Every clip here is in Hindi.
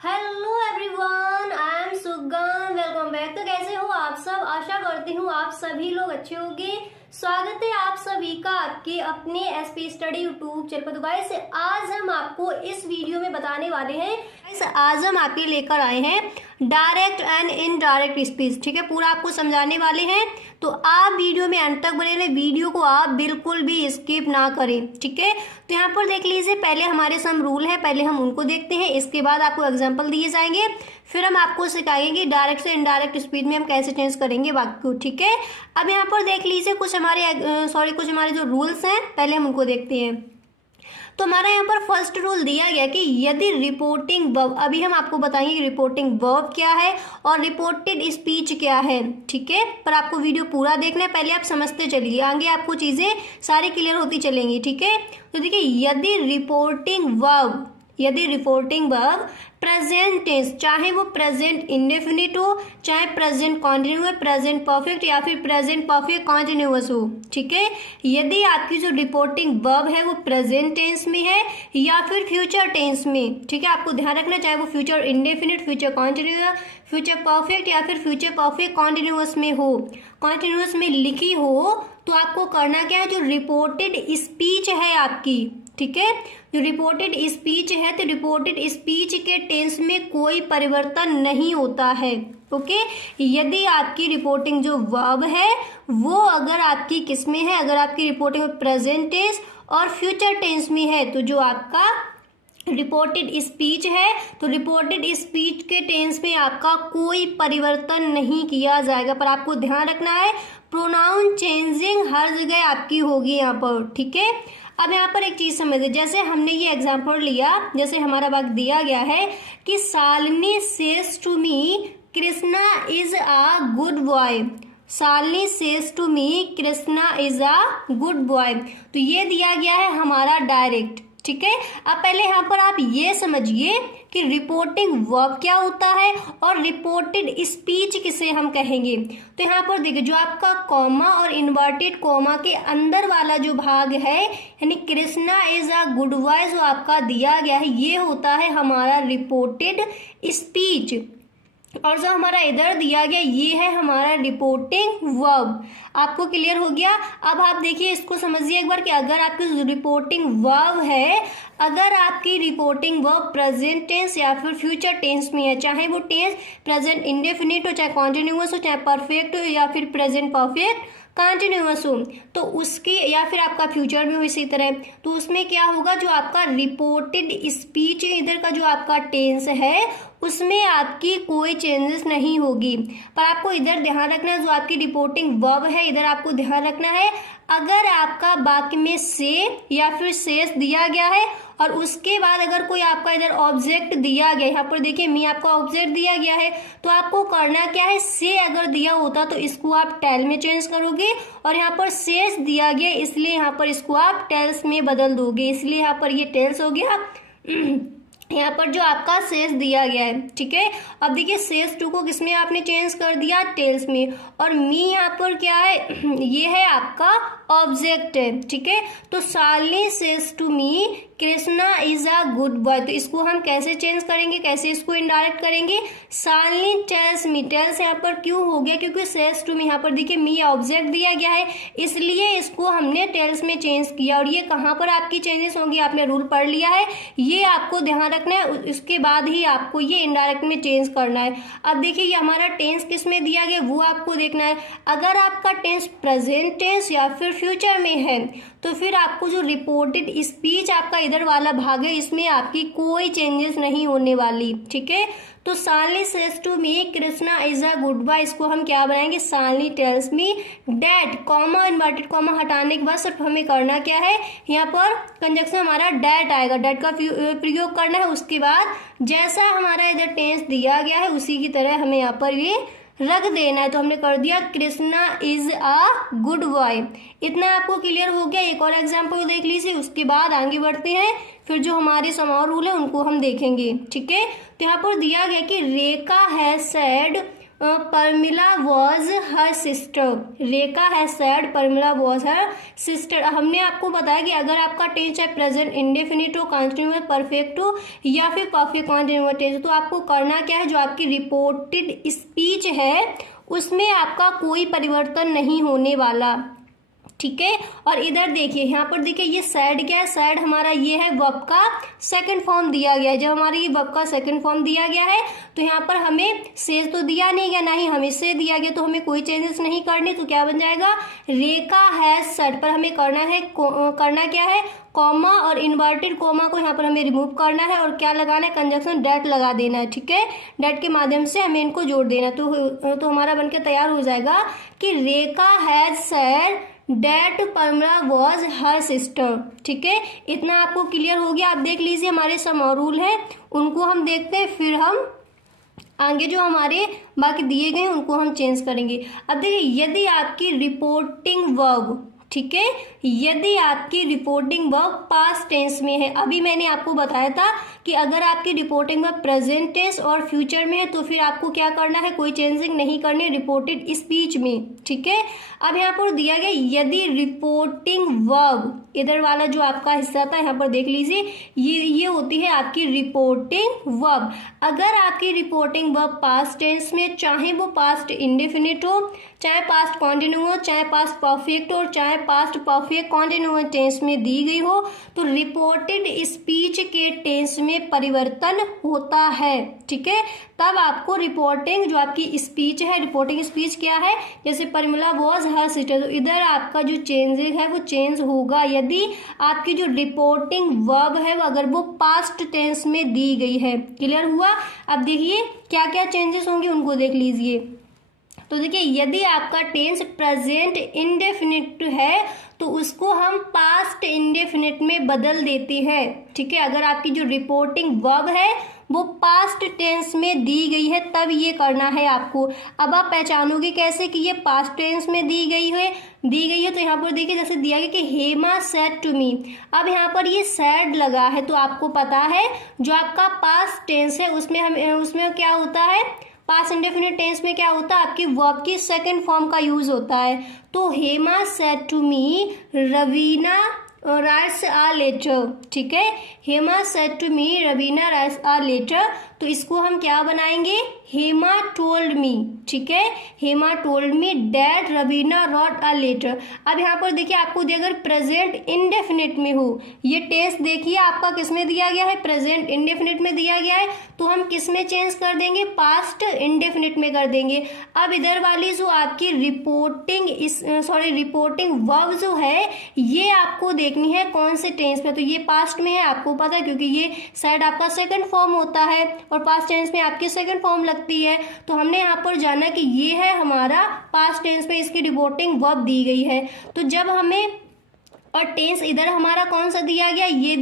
हेलो एवरीवन, आई एम सुगम। Welcome back. तो कैसे हो आप सब? आशा करती हूँ आप सभी लोग अच्छे होंगे। स्वागत है आप सभी का आपके अपने एसपी स्टडी यूट्यूब चैनल पर। तो गाइस, आज हम आपको इस वीडियो में बताने वाले हैं, आज हम आपके लेकर आए हैं डायरेक्ट एंड इनडायरेक्ट स्पीच। ठीक है, पूरा आपको समझाने वाले हैं, तो आप वीडियो में अंत तक बने रहे। वीडियो को आप बिल्कुल भी स्किप ना करें। ठीक है, तो यहाँ पर देख लीजिए, पहले हमारे सम रूल है, पहले हम उनको देखते हैं। इसके बाद आपको एग्जाम्पल दिए जाएंगे, फिर हम आपको सिखाएंगे कि डायरेक्ट से इनडायरेक्ट स्पीच में हम कैसे चेंज करेंगे वाक्य को। ठीक है, अब यहाँ पर देख लीजिए कुछ हमारे जो रूल्स हैं, पहले हम उनको देखते हैं। तो हमारा यहाँ पर फर्स्ट रूल दिया गया कि यदि रिपोर्टिंग वर्ब, अभी हम आपको बताएंगे कि रिपोर्टिंग वर्ब क्या है और रिपोर्टेड स्पीच क्या है। ठीक है, पर आपको वीडियो पूरा देखना है, पहले आप समझते चलिए, आगे आपको चीजें सारी क्लियर होती चलेंगी। ठीक है, तो देखिए, यदि रिपोर्टिंग वर्ब प्रेजेंट टेंस, चाहे वो प्रेजेंट इंडेफिनिट हो, चाहे प्रेजेंट कॉन्टिन्यूस, प्रेजेंट परफेक्ट या फिर प्रेजेंट परफेक्ट कॉन्टिन्यूस हो। ठीक है, यदि आपकी जो रिपोर्टिंग वर्ब है वो प्रेजेंट टेंस में है या फिर फ्यूचर टेंस में, ठीक है, आपको ध्यान रखना, चाहे वो future indefinite, future continuous, future perfect या फिर फ्यूचर परफेक्ट कॉन्टिन्यूस में हो, कॉन्टिन्यूस में लिखी हो, तो आपको करना क्या है, जो रिपोर्टेड स्पीच है आपकी, ठीक है, जो रिपोर्टेड स्पीच है, तो रिपोर्टेड स्पीच के टेंस में कोई परिवर्तन नहीं होता है। ओके, यदि आपकी रिपोर्टिंग जो वर्ब है वो अगर आपकी किस में है, अगर आपकी रिपोर्टिंग प्रेजेंट टेंस और फ्यूचर टेंस में है, तो जो आपका रिपोर्टेड स्पीच है, तो रिपोर्टेड स्पीच के टेंस में आपका कोई परिवर्तन नहीं किया जाएगा। पर आपको ध्यान रखना है, प्रोनाउन चेंजिंग हर जगह आपकी होगी यहाँ पर। ठीक है, अब यहाँ पर एक चीज समझिए, जैसे हमने ये एग्जाम्पल लिया, जैसे हमारा वाक्य दिया गया है कि Shalini says to me Krishna is a good boy. Shalini says to me Krishna is a good boy, तो ये दिया गया है हमारा डायरेक्ट। ठीक है, अब पहले यहाँ पर आप ये समझिए कि रिपोर्टिंग वर्ब क्या होता है और रिपोर्टेड स्पीच किसे हम कहेंगे। तो यहाँ पर देखिए, जो आपका कॉमा और इन्वर्टेड कॉमा के अंदर वाला जो भाग है, यानी Krishna is a good boy जो आपका दिया गया है, ये होता है हमारा रिपोर्टेड स्पीच, और जो हमारा इधर दिया गया ये है हमारा रिपोर्टिंग वर्ब। आपको क्लियर हो गया? अब आप देखिए, इसको समझिए एक बार कि अगर आपकी रिपोर्टिंग वर्ब है, अगर आपकी रिपोर्टिंग वर्ब प्रेजेंट टेंस या फिर फ्यूचर टेंस में है, चाहे वो टेंस प्रेजेंट इंडेफिनिट हो, चाहे कॉन्टिन्यूअस हो, चाहे परफेक्ट हो या फिर प्रेजेंट परफेक्ट कंटिन्यूअस हो, तो उसकी, या फिर आपका फ्यूचर में हो इसी तरह, तो उसमें क्या होगा, जो आपका रिपोर्टेड स्पीच इधर का जो आपका टेंस है उसमें आपकी कोई चेंजेस नहीं होगी। पर आपको इधर ध्यान रखना है, जो आपकी रिपोर्टिंग वर्ब है इधर आपको ध्यान रखना है, अगर आपका वाक्य में से या फिर शेष दिया गया है और उसके बाद अगर कोई आपका इधर ऑब्जेक्ट दिया गया है, यहाँ पर देखिए मी आपका ऑब्जेक्ट दिया गया है, तो आपको करना क्या है, से अगर दिया होता तो इसको आप टेल में चेंज करोगे, और यहाँ पर शेष दिया गया इसलिए यहाँ पर इसको आप टेल्स में बदल दोगे, इसलिए यहाँ पर ये टेल्स हो गया यहाँ पर जो आपका शेष दिया गया है। ठीक है, अब देखिए शेष टू को किसमें आपने चेंज कर दिया, टेल्स में, और मी यहाँ पर क्या है, ये है आपका ऑब्जेक्ट है। ठीक है, तो Shalini says to me Krishna is a good boy, तो इसको हम कैसे चेंज करेंगे, कैसे इसको इनडायरेक्ट करेंगे, शालिनी टेल्स मी, टेल्स यहाँ पर क्यों हो गया, क्योंकि सेज टू मी, यहाँ पर देखिए मी ऑब्जेक्ट दिया गया है इसलिए इसको हमने टेल्स में चेंज किया, और ये कहाँ पर आपकी चेंजेस होंगी, आपने रूल पढ़ लिया है, ये आपको ध्यान रखना है, उसके बाद ही आपको ये इनडायरेक्ट में चेंज करना है। अब देखिए, ये हमारा टेंस किस में दिया गया वो आपको देखना है, अगर आपका टेंस प्रेजेंट टेंस या फिर फ्यूचर में है, तो फिर आपको जो रिपोर्टेड स्पीच आपका इधर वाला भाग है इसमें आपकी कोई चेंजेस नहीं होने वाली। ठीक है, तो Shalini says to me Krishna is a good boy, इसको हम क्या बनाएंगे, Shalini tells me that, comma inverted comma हटाने के बाद सिर्फ हमें करना क्या है, यहाँ पर कंजक्शन हमारा डैट आएगा, डैट का प्रयोग करना है, उसके बाद जैसा हमारा इधर टेंस दिया गया है उसी की तरह हमें यहाँ पर ये रख देना है। तो हमने कर दिया Krishna is a good boy. इतना आपको क्लियर हो गया? एक और एग्जाम्पल देख लीजिए, उसके बाद आगे बढ़ते हैं, फिर जो हमारे सम और रूल है उनको हम देखेंगे। ठीक है, तो यहाँ पर दिया गया कि Rekha has said Pramila was her sister, Rekha has said, Pramila was her sister. हमने आपको बताया कि अगर आपका टेंस चाहे प्रेजेंट इंडेफिनिट हो, कंटिन्यूअस परफेक्ट हो या फिर परफेक्ट कंटिन्यूअस टेंस, तो आपको करना क्या है, जो आपकी रिपोर्टेड स्पीच है उसमें आपका कोई परिवर्तन नहीं होने वाला, ठीक है। और इधर देखिए, यहाँ पर देखिए ये सैड क्या है, सैड हमारा ये है वर्ब का सेकंड फॉर्म दिया गया है। जब हमारा ये वर्ब का सेकंड फॉर्म दिया गया है तो यहाँ पर हमें सेज तो दिया नहीं गया, ना ही हमें से दिया गया, तो हमें कोई चेंजेस नहीं करने। तो क्या बन जाएगा, रेखा है सैड पर हमें करना क्या है, कॉमा और इन्वर्टेड कॉमा को यहाँ पर हमें रिमूव करना है और क्या लगाना है, कंजक्शन डेट लगा देना है, ठीक है। डेट के माध्यम से हमें इनको जोड़ देना, तो हमारा बनकर तैयार हो जाएगा कि Rekha has said that Pramila was her sister, ठीक है। इतना आपको क्लियर हो गया। आप देख लीजिए हमारे सम और रूल है उनको हम देखते हैं, फिर हम आगे जो हमारे बाकी दिए गए हैं उनको हम चेंज करेंगे। अब देखिए, यदि आपकी रिपोर्टिंग वर्ब, ठीक है, यदि आपकी रिपोर्टिंग वर्ब पास्ट टेंस में है, अभी मैंने आपको बताया था कि अगर आपकी रिपोर्टिंग वर्ब प्रेजेंट टेंस और फ्यूचर में है तो फिर आपको क्या करना है, कोई चेंजिंग नहीं करनी रिपोर्टेड स्पीच में, ठीक है। अब यहाँ पर दिया गया यदि रिपोर्टिंग वर्ब, इधर वाला जो आपका हिस्सा था यहाँ पर देख लीजिए, ये होती है आपकी रिपोर्टिंग वर्ब। अगर आपकी रिपोर्टिंग वर्ब पास्ट टेंस में, चाहे वो पास्ट इंडेफिनिट हो, चाहे पास्ट कॉन्टिन्यू हो, चाहे पास्ट परफेक्ट हो, चाहे पास्ट परफेक्ट कॉन्टिन्यूअस टेंस में दी गई हो, तो रिपोर्टेड स्पीच के टेंस में परिवर्तन होता है, ठीक है। तब आपको रिपोर्टिंग जो आपकी स्पीच है, रिपोर्टिंग स्पीच क्या है, जैसे परमिला वॉज हर सिस्टर, तो इधर आपका जो चेंजेस है वो चेंज होगा यदि आपकी जो रिपोर्टिंग वर्ब है वो अगर वो पास्ट टेंस में दी गई है। क्लियर हुआ। अब देखिए क्या क्या चेंजेस होंगे उनको देख लीजिए। तो देखिए, यदि आपका टेंस प्रेजेंट इंडेफिनिट है तो उसको हम पास्ट इंडेफिनिट में बदल देते हैं, ठीक है। अगर आपकी जो रिपोर्टिंग वर्ब है वो पास्ट टेंस में दी गई है तब ये करना है आपको। अब आप पहचानोगे कैसे कि ये पास्ट टेंस में दी गई है, तो यहाँ पर देखिए जैसे दिया गया कि हेमा सेड टू मी। अब यहाँ पर ये सेड लगा है तो आपको पता है जो आपका पास्ट टेंस है उसमें क्या होता है, पास्ट इंडेफिनिट टेंस में क्या होता है, आपकी वर्ब की सेकंड फॉर्म का यूज होता है। तो Hema said to me Raveena writes a letter, ठीक है। Hema said to me Raveena writes a letter, तो इसको हम क्या बनाएंगे, हेमा टोल्ड मी, ठीक है। Hema told me that Raveena wrote a letter. अब यहाँ पर देखिए आपको अगर प्रेजेंट इंडेफिनिट में हो, ये टेंस देखिए आपका किस में दिया गया है, प्रेजेंट इंडेफिनिट में दिया गया है, तो हम किस में चेंज कर देंगे, पास्ट इंडेफिनिट में कर देंगे। अब इधर वाली जो आपकी रिपोर्टिंग वर्ब जो है ये आपको देखनी है कौन से टेंस में, तो ये पास्ट में है, आपको पता है क्योंकि ये साइड आपका सेकंड फॉर्म होता है और पास्ट टेंस में आपकी सेकंड फॉर्म लगती है। तो हमने यहाँ पर जाना कि ये है हमारा पास्ट टेंस में इसकी रिपोर्टिंग वर्ब दी गई है। तो जब हमें और टेंस इधर हमारा कौन सा दिया गया, ये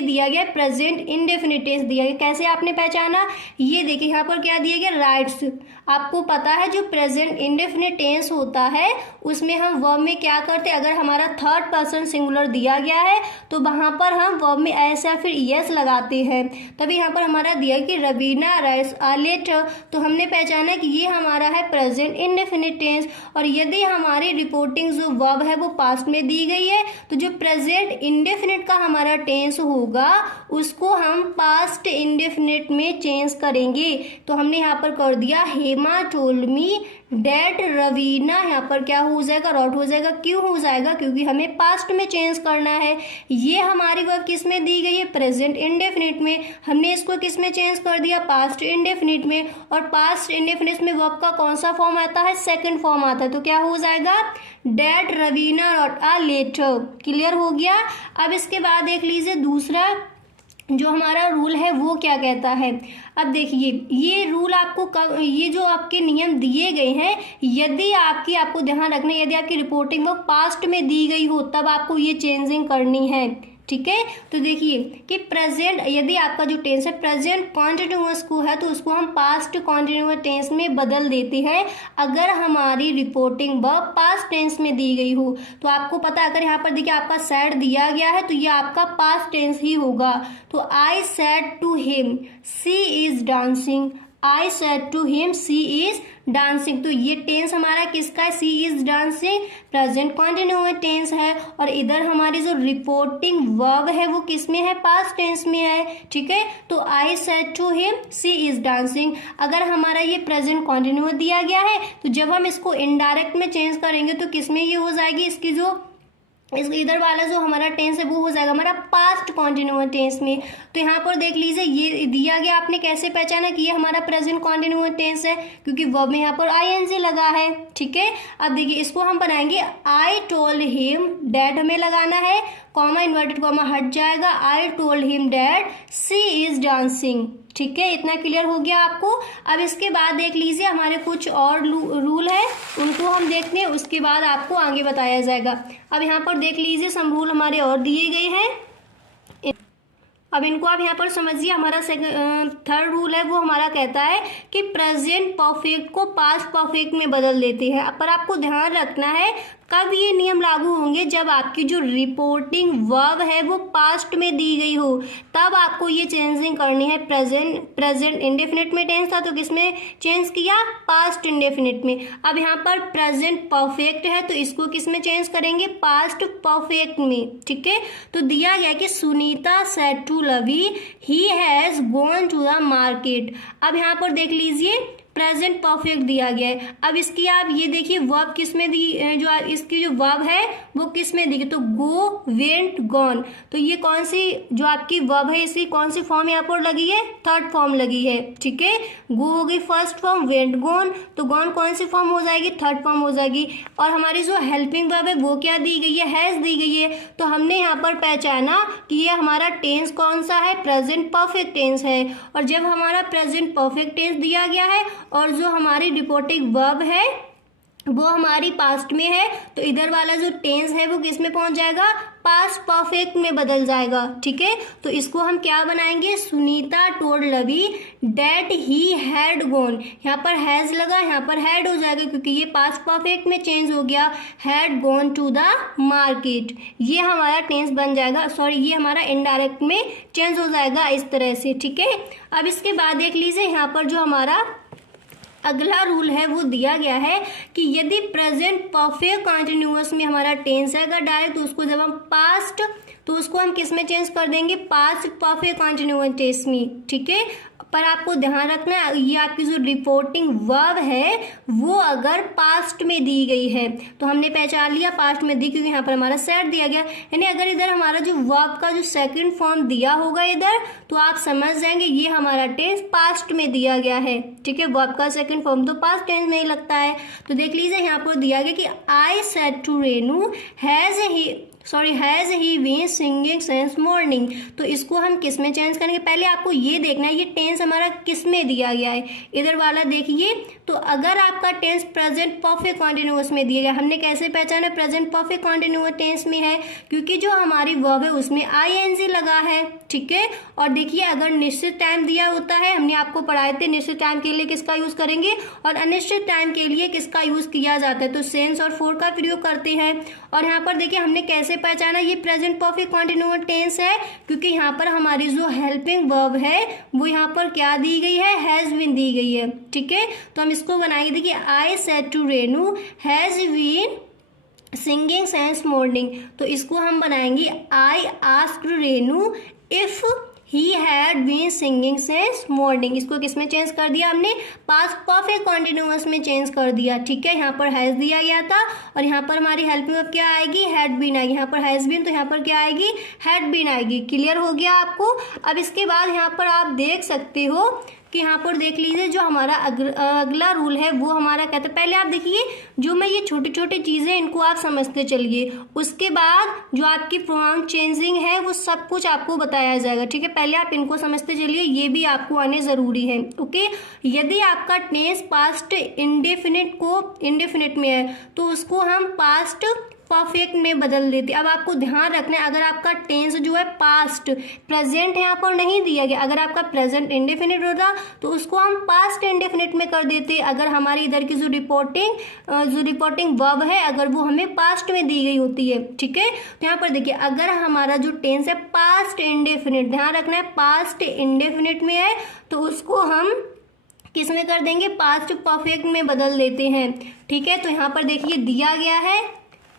दिया गया प्रेजेंट इंडेफिनिट टेंस दिया गया। कैसे आपने पहचाना, ये देखिए यहाँ पर क्या दिया गया, राइट्स। आपको पता है जो प्रेजेंट इंडेफिनिट टेंस होता है उसमें हम वर्ब में क्या करते हैं, अगर हमारा थर्ड पर्सन सिंगुलर दिया गया है तो वहाँ पर हम वर्ब में एस या फिर यस लगाते हैं। तभी यहाँ पर हमारा दिया कि रवीना राइट्स अ लेटर, तो हमने पहचाना कि ये हमारा है प्रेजेंट इंडेफिनिट टेंस। और यदि हमारी रिपोर्टिंग जो वर्ब है वो पास्ट में दी गई है तो जो प्रेजेंट इंडेफिनिट का हमारा टेंस होगा उसको हम पास्ट इंडेफिनिट में चेंज करेंगे। तो हमने यहाँ पर कर दिया Hema told me that Raveena, यहाँ पर क्या हो जाएगा, रॉट हो जाएगा। क्यों हो जाएगा, क्योंकि हमें पास्ट में चेंज करना है। ये हमारी वर्ब किस में दी गई है, प्रेजेंट इंडेफिनिट में, हमने इसको किस में चेंज कर दिया, पास्ट इंडेफिनिट में। और पास्ट इंडेफिनिट में वर्ब का कौन सा फॉर्म आता है, सेकंड फॉर्म आता है, तो क्या हो जाएगा, that Raveena wrote a letter. Clear हो गया। अब इसके बाद देख लीजिए दूसरा जो हमारा रूल है वो क्या कहता है। अब देखिए ये रूल आपको ये जो आपके नियम दिए गए हैं, यदि आपको ध्यान रखना है, यदि आपकी रिपोर्टिंग वर्ब पास्ट में दी गई हो तब आपको ये चेंजिंग करनी है, ठीक है। तो देखिए कि प्रेजेंट, यदि आपका जो टेंस है प्रेजेंट कॉन्टिन्यूअस को है तो उसको हम पास्ट कॉन्टिन्यूअस टेंस में बदल देते हैं अगर हमारी रिपोर्टिंग वर्ब पास्ट टेंस में दी गई हो। तो आपको पता है अगर यहाँ पर देखिए आपका सैड दिया गया है तो ये आपका पास्ट टेंस ही होगा। तो I said to him she is dancing, I said to him she is dancing. तो ये टेंस हमारा किसका है, she is dancing, present continuous tense है। और इधर हमारी जो रिपोर्टिंग वर्ब है वो किस में है, पास्ट टेंस में है। ठीक है, तो I said to him she is dancing. अगर हमारा ये प्रेजेंट कंटिन्यूअस दिया गया है तो जब हम इसको इनडायरेक्ट में चेंज करेंगे तो किस में ये हो जाएगी, इसकी जो इधर वाला जो हमारा टेंस है वो हो जाएगा हमारा पास्ट कॉन्टिन्यूअस टेंस में। तो यहाँ पर देख लीजिए ये दिया गया, आपने कैसे पहचाना कि ये हमारा प्रेजेंट कॉन्टिन्यूअस टेंस है, क्योंकि वर्ब में यहाँ पर आईएनजी लगा है। ठीक है, अब देखिए इसको हम बनाएंगे आई टोल्ड हिम डैड, हमें लगाना है, कॉमा इन्वर्टेड कॉमा हट जाएगा, I told him that she is dancing. ठीक है, इतना क्लियर हो गया आपको। अब इसके बाद देख लीजिए हमारे कुछ और रूल है, उनको हम देखते हैं, उसके बाद आपको आगे बताया जाएगा। अब यहाँ पर देख लीजिए सम रूल हमारे और दिए गए हैं, अब इनको आप यहाँ पर समझिए। हमारा थर्ड रूल है वो हमारा कहता है कि प्रेजेंट परफेक्ट को पास्ट परफेक्ट में बदल देते हैं। पर आपको ध्यान रखना है कब ये नियम लागू होंगे, जब आपकी जो रिपोर्टिंग वर्ब है वो पास्ट में दी गई हो, तब आपको ये चेंजिंग करनी है। प्रेजेंट इंडेफिनिट में टेंस था तो किसमें चेंज किया, पास्ट इंडेफिनिट में। अब यहाँ पर प्रेजेंट परफेक्ट है तो इसको किसमें चेंज करेंगे, पास्ट परफेक्ट में। ठीक है, तो दिया गया कि Sunita said to Lavi he has gone to the market. अब यहाँ पर देख लीजिए प्रेजेंट परफेक्ट दिया गया है। अब इसकी आप ये देखिए वर्ब किस में दी, जो इसकी जो वर्ब है वो किस में दी गई, तो गो, वेंट, गॉन। तो ये कौन सी जो आपकी वर्ब है इसकी कौन सी फॉर्म यहाँ पर लगी है, थर्ड फॉर्म लगी है। ठीक है, गो हो गई फर्स्ट फॉर्म, वेंट गॉन, तो गॉन कौन सी फॉर्म हो जाएगी, थर्ड फॉर्म हो जाएगी। और हमारी जो हेल्पिंग वर्ब है वो क्या दी गई है, हैज दी गई है। तो हमने यहाँ पर पहचाना कि ये हमारा टेंस कौन सा है, प्रेजेंट परफेक्ट टेंस है। और जब हमारा प्रेजेंट परफेक्ट टेंस दिया गया है और जो हमारी रिपोर्टिंग वर्ब है वो हमारी पास्ट में है, तो इधर वाला जो टेंस है वो किस में पहुंच जाएगा, पास्ट परफेक्ट में बदल जाएगा। ठीक है, तो इसको हम क्या बनाएंगे, Sunita told Lavi that he had gone. यहाँ पर हैज लगा, यहाँ पर हैड हो जाएगा क्योंकि ये पास्ट परफेक्ट में चेंज हो गया, had gone to the market. ये हमारा टेंस बन जाएगा, सॉरी ये हमारा इनडायरेक्ट में चेंज हो जाएगा इस तरह से। ठीक है, अब इसके बाद देख लीजिए यहाँ पर जो हमारा अगला रूल है वो दिया गया है कि यदि प्रेजेंट परफेक्ट कंटिन्यूअस में हमारा टेंस है अगर डायरेक्ट, तो उसको जब हम पास्ट, तो उसको हम किस में चेंज कर देंगे, पास्ट परफेक्ट कंटिन्यूअस टेंस में। ठीक है, पर आपको ध्यान रखना है ये आपकी जो रिपोर्टिंग वर्ब है वो अगर पास्ट में दी गई है तो हमने पहचान लिया पास्ट में दी, क्योंकि यहाँ पर हमारा सेट दिया गया। यानी अगर इधर हमारा जो वर्ब का जो सेकंड फॉर्म दिया होगा इधर, तो आप समझ जाएंगे ये हमारा टेंस पास्ट में दिया गया है। ठीक है, वर्ब का सेकंड फॉर्म तो पास्ट टेंस में ही लगता है। तो देख लीजिए यहाँ पर दिया गया कि I said to Renu has he been singing since morning. तो इसको हम किस में चेंज करेंगे, पहले आपको ये देखना है ये टेंस हमारा किस में दिया गया है, इधर वाला देखिए। तो अगर आपका टेंस प्रेजेंट परफेक्ट कंटिन्यूअस में दिया गया, हमने कैसे पहचाना प्रेजेंट परफेक्ट कंटिन्यूअस टेंस में है, क्योंकि जो हमारी वर्ब है उसमें आईएनजी लगा है। ठीक है, और देखिए अगर निश्चित टाइम दिया होता है, हमने आपको पढ़ाए थे निश्चित टाइम के लिए किसका यूज करेंगे और अनिश्चित टाइम के लिए किसका यूज किया जाता है, तो सेंस और फोर का प्रयोग करते हैं। और यहाँ पर देखिए हमने कैसे पहचाना ये प्रेजेंट परफेक्ट कंटिन्यूअस टेंस है, क्योंकि यहाँ पर हमारी जो हेल्पिंग वर्ब है वो यहाँ पर क्या दी गई है, हैज बीन दी गई है। ठीक है, तो हम इसको बनाएंगे, देखिए I said to Renu has been singing since morning. तो इसको हम बनाएंगे I asked Renu if he had been singing since morning. इसको किस में चेंज कर दिया हमने, पास्ट परफेक्ट कंटिन्यूअस में चेंज कर दिया। ठीक है, यहाँ पर हैज दिया गया था और यहाँ पर हमारी हेल्पिंग वर्ब क्या आएगी, हैड बीन आएगी। यहाँ पर हैज बीन तो यहाँ पर क्या आएगी, हैड बीन आएगी। क्लियर हो गया आपको। अब इसके बाद यहाँ पर आप देख सकते हो कि यहाँ पर देख लीजिए जो हमारा अगला रूल है वो हमारा कहता है, पहले आप देखिए जो मैं ये छोटी छोटी चीज़ें इनको आप समझते चलिए, उसके बाद जो आपकी प्रोनाउन चेंजिंग है वो सब कुछ आपको बताया जाएगा। ठीक है, पहले आप इनको समझते चलिए, ये भी आपको आने ज़रूरी है। ओके, यदि आपका टेंस पास्ट इंडेफिनिट को इंडेफिनिट में है तो उसको हम पास्ट परफेक्ट में बदल देते। अब आपको ध्यान रखना है अगर आपका टेंस जो है पास्ट, प्रेजेंट यहाँ पर नहीं दिया गया, अगर आपका प्रेजेंट इंडेफिनिट होता तो उसको हम पास्ट इंडेफिनिट में कर देते। अगर हमारी इधर की जो रिपोर्टिंग वर्ब है अगर वो हमें पास्ट में दी गई होती है। ठीक है, तो यहाँ पर देखिए अगर हमारा जो टेंस है पास्ट इंडेफिनिट, ध्यान रखना है पास्ट इंडेफिनिट में है तो उसको हम किस में कर देंगे, पास्ट परफेक्ट में बदल देते हैं। ठीक है, तो यहाँ पर देखिए दिया गया है,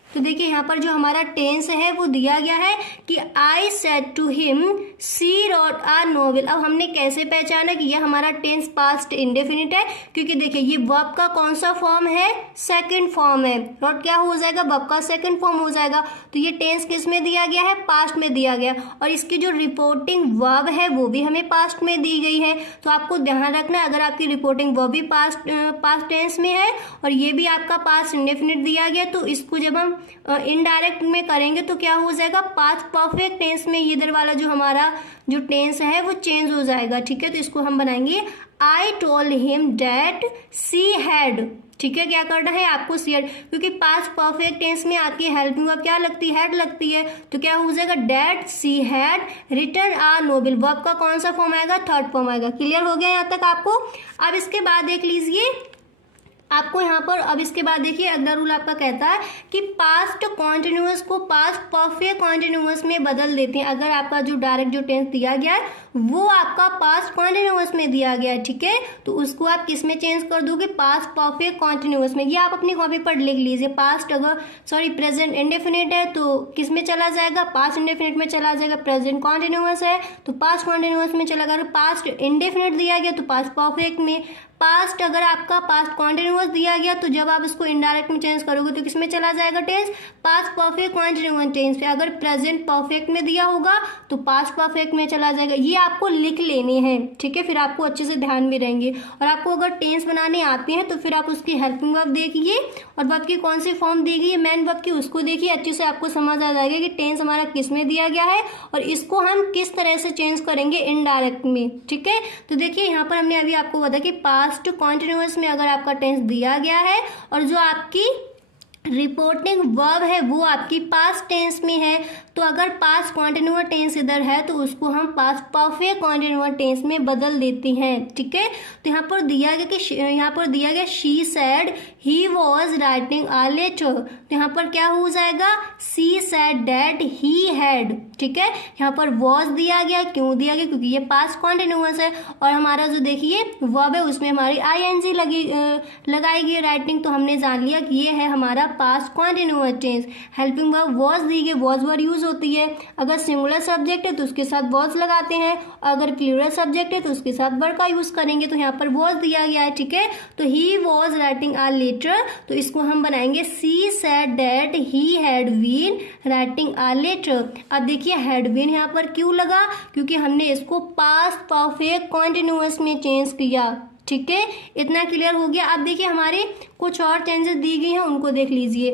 तो देखिए यहाँ पर जो हमारा टेंस है वो दिया गया है कि I said to him she wrote a novel. अब हमने कैसे पहचाना कि यह हमारा टेंस पास्ट इंडेफिनिट है, क्योंकि देखिए ये वर्ब का कौन सा फॉर्म है, सेकंड फॉर्म है। रॉट क्या हो जाएगा, वर्ब का सेकंड फॉर्म हो जाएगा। तो ये टेंस किस में दिया गया है, पास्ट में दिया गया, और इसकी जो रिपोर्टिंग वर्ब है वो भी हमें पास्ट में दी गई है। तो आपको ध्यान रखना, अगर आपकी रिपोर्टिंग वर्ब भी पास्ट टेंस में है और ये भी आपका पास्ट इंडेफिनिट दिया गया, तो इसको जब हम इनडायरेक्ट में करेंगे तो क्या हो जाएगा, पास्ट परफेक्ट टेंस में इधर वाला जो हमारा जो टेंस है वो चेंज हो जाएगा। ठीक है, तो इसको हम बनाएंगे आई told him that she had. ठीक है, क्या करना है आपको, सी हैड, क्योंकि पास्ट परफेक्ट टेंस में आपकी हेल्पिंग वर्ब क्या लगती है, हैड लगती है। तो क्या हो जाएगा, that she had written a novel. Verb का कौन सा फॉर्म आएगा, थर्ड फॉर्म आएगा। क्लियर हो गया यहाँ तक आपको। अब इसके बाद देख लीजिए आपको यहाँ पर, अब इसके बाद देखिए अगला रूल आपका कहता है कि पास्ट कॉन्टिन्यूअस को पास्ट परफेक्ट कॉन्टिन्यूअस में बदल देते हैं। अगर आपका जो डायरेक्ट जो टेंस दिया गया है वो आपका पास्ट कॉन्टिन्यूअस में दिया गया है, ठीक है, तो उसको आप किस में चेंज कर दोगे, पास्ट परफेक्ट कॉन्टिन्यूअस में। ये आप अपनी कॉपी पर लिख लीजिए। पास्ट अगर प्रेजेंट इंडेफिनिट है तो किस में चला जाएगा, पास्ट इंडेफिनिट में चला जाएगा। प्रेजेंट कॉन्टिन्यूअस है तो पास्ट कॉन्टिन्यूअस में चला जाएगा। पास्ट इंडेफिनिट दिया गया तो पास्ट परफेक्ट में। पास्ट अगर आपका पास्ट कॉन्टिन्यूअस दिया गया तो जब आप इसको इनडायरेक्ट में चेंज करोगे तो किसमें चला जाएगा tense, past perfect continuous tense पे। अगर प्रेजेंट परफेक्ट में दिया होगा तो पास्ट परफेक्ट में चला जाएगा। ये आपको लिख लेने हैं, ठीक है, फिर आपको अच्छे से ध्यान में रहेंगे। और आपको अगर टेंस बनाने आते हैं तो फिर आप उसकी हेल्पिंग वर्ब देखिए और वर्ब की कौन सी फॉर्म दी गई है, मेन वर्ब की, उसको देखिए। अच्छे से आपको समझ आ जाएगा कि टेंस हमारा किस में दिया गया है और इसको हम किस तरह से चेंज करेंगे इनडायरेक्ट में। ठीक है, तो देखिए यहाँ पर हमने अभी आपको बताया कि पास्ट कॉन्टिन्यूअस में अगर आपका टेंस दिया गया है और जो आपकी रिपोर्टिंग वर्ब है वो आपकी पास्ट टेंस में है, तो अगर पास्ट कॉन्टिन्यूअस टेंस इधर है तो उसको हम पास्ट परफेक्ट कॉन्टिन्यूअस टेंस में बदल देते हैं। ठीक है, तो यहाँ पर दिया गया कि यहाँ पर दिया गया she said he was writing a letter, तो यहाँ पर क्या हो जाएगा, she said that he had. ठीक है, यहाँ पर वॉज दिया गया, क्यों दिया गया, क्योंकि ये पास्ट कॉन्टिन्यूअस है और हमारा जो देखिए वर्ब है उसमें हमारी आईएनजी लगाई गई राइटिंग, तो हमने जान लिया कि ये है हमारा past continuous tense. Helping verb was दी गई, वॉज वर्ड यूज होती है। अगर सिंगुलर सब्जेक्ट है तो उसके साथ वॉज लगाते हैं, अगर प्लूरल सब्जेक्ट है तो उसके साथ वर्ड का यूज करेंगे। तो यहाँ पर वॉज दिया गया है, ठीक है, तो he was writing a letter, तो इसको हम बनाएंगे she said that he had been writing a letter. अब देखिए हैड बीन यहाँ पर क्यों लगा, क्योंकि हमने इसको पास्ट परफेक्ट कॉन्टिन्यूअस में चेंज किया। ठीक है, इतना क्लियर हो गया। अब देखिए हमारे कुछ और चेंजेस दी गई हैं, उनको देख लीजिए।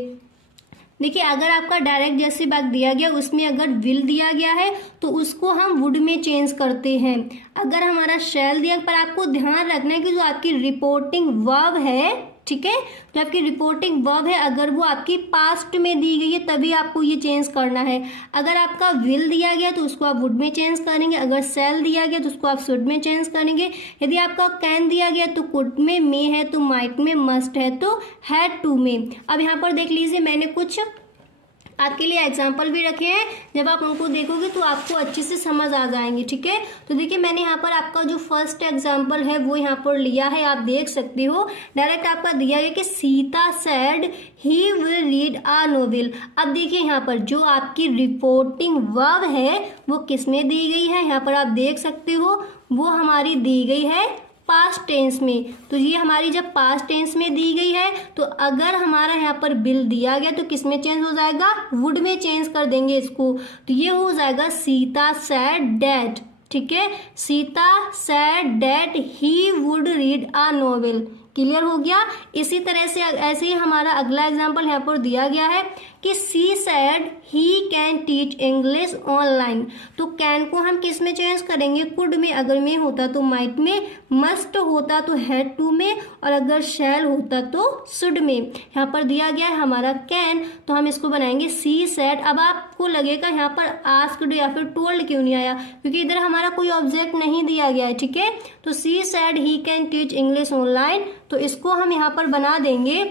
देखिए अगर आपका डायरेक्ट जैसी बात दिया गया उसमें अगर विल दिया गया है तो उसको हम वुड में चेंज करते हैं। अगर हमारा शैल दिया, पर आपको ध्यान रखना है कि जो आपकी रिपोर्टिंग वर्ब है, ठीक है, जो आपकी रिपोर्टिंग वर्ब है अगर वो आपकी पास्ट में दी गई है तभी आपको ये चेंज करना है। अगर आपका विल दिया गया तो उसको आप वुड में चेंज करेंगे, अगर सेल दिया गया तो उसको आप शुड में चेंज करेंगे। यदि आपका कैन दिया गया तो कुड में, मे है तो माइट में, मस्ट है तो हैड टू में। अब यहाँ पर देख लीजिए मैंने कुछ आपके लिए एग्जाम्पल भी रखे हैं, जब आप उनको देखोगे तो आपको अच्छे से समझ आ जाएंगे। ठीक है, तो देखिए मैंने यहाँ पर आपका जो फर्स्ट एग्जाम्पल है वो यहाँ पर लिया है, आप देख सकते हो। डायरेक्ट आपका दिया गया कि Sita said he will read a novel. अब देखिए यहाँ पर जो आपकी रिपोर्टिंग वर्ब है वो किस में दी गई है, यहाँ पर आप देख सकते हो वो हमारी दी गई है पास्ट टेंस में। तो ये हमारी जब पास्ट टेंस में दी गई है तो अगर हमारा यहाँ पर बिल दिया गया तो किस में चेंज हो जाएगा, वुड में चेंज कर देंगे इसको, तो ये हो जाएगा सीता सेड दैट। ठीक है, Sita said that he would read a novel. Clear हो गया। इसी तरह से ऐसे ही हमारा अगला एग्जाम्पल यहाँ पर दिया गया है कि she said he can teach English online, तो कैन को हम किस में चेंज करेंगे, कुड में, अगर में होता तो माइट में, मस्ट होता तो हैड टू में, और अगर शैल होता तो शुड में। यहाँ पर दिया गया है हमारा कैन, तो हम इसको बनाएंगे सी सेड। अब आपको लगेगा यहाँ पर आस्क्ड या फिर टोल्ड क्यों नहीं आया, क्योंकि इधर हमारा कोई ऑब्जेक्ट नहीं दिया गया है। ठीक है, तो she said he can teach English online, तो इसको हम यहाँ पर बना देंगे,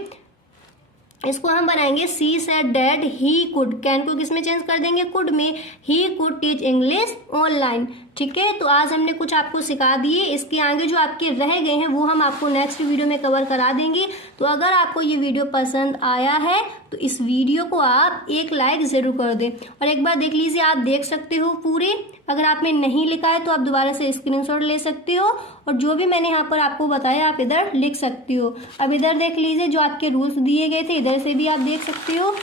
इसको हम बनाएंगे she said that he could. Can को किस में चेंज कर देंगे, कुड में, he could teach English online. ठीक है। तो आज हमने कुछ आपको सिखा दिए, इसके आगे जो आपके रह गए हैं वो हम आपको नेक्स्ट वीडियो में कवर करा देंगे। तो अगर आपको ये वीडियो पसंद आया है तो इस वीडियो को आप एक लाइक ज़रूर कर दें और एक बार देख लीजिए, आप देख सकते हो पूरे। अगर आपने नहीं लिखा है तो आप दोबारा से स्क्रीनशॉट ले सकते हो और जो भी मैंने यहाँ पर आपको बताया आप इधर लिख सकते हो। अब इधर देख लीजिए, जो आपके रूल्स दिए गए थे इधर से भी आप देख सकते हो।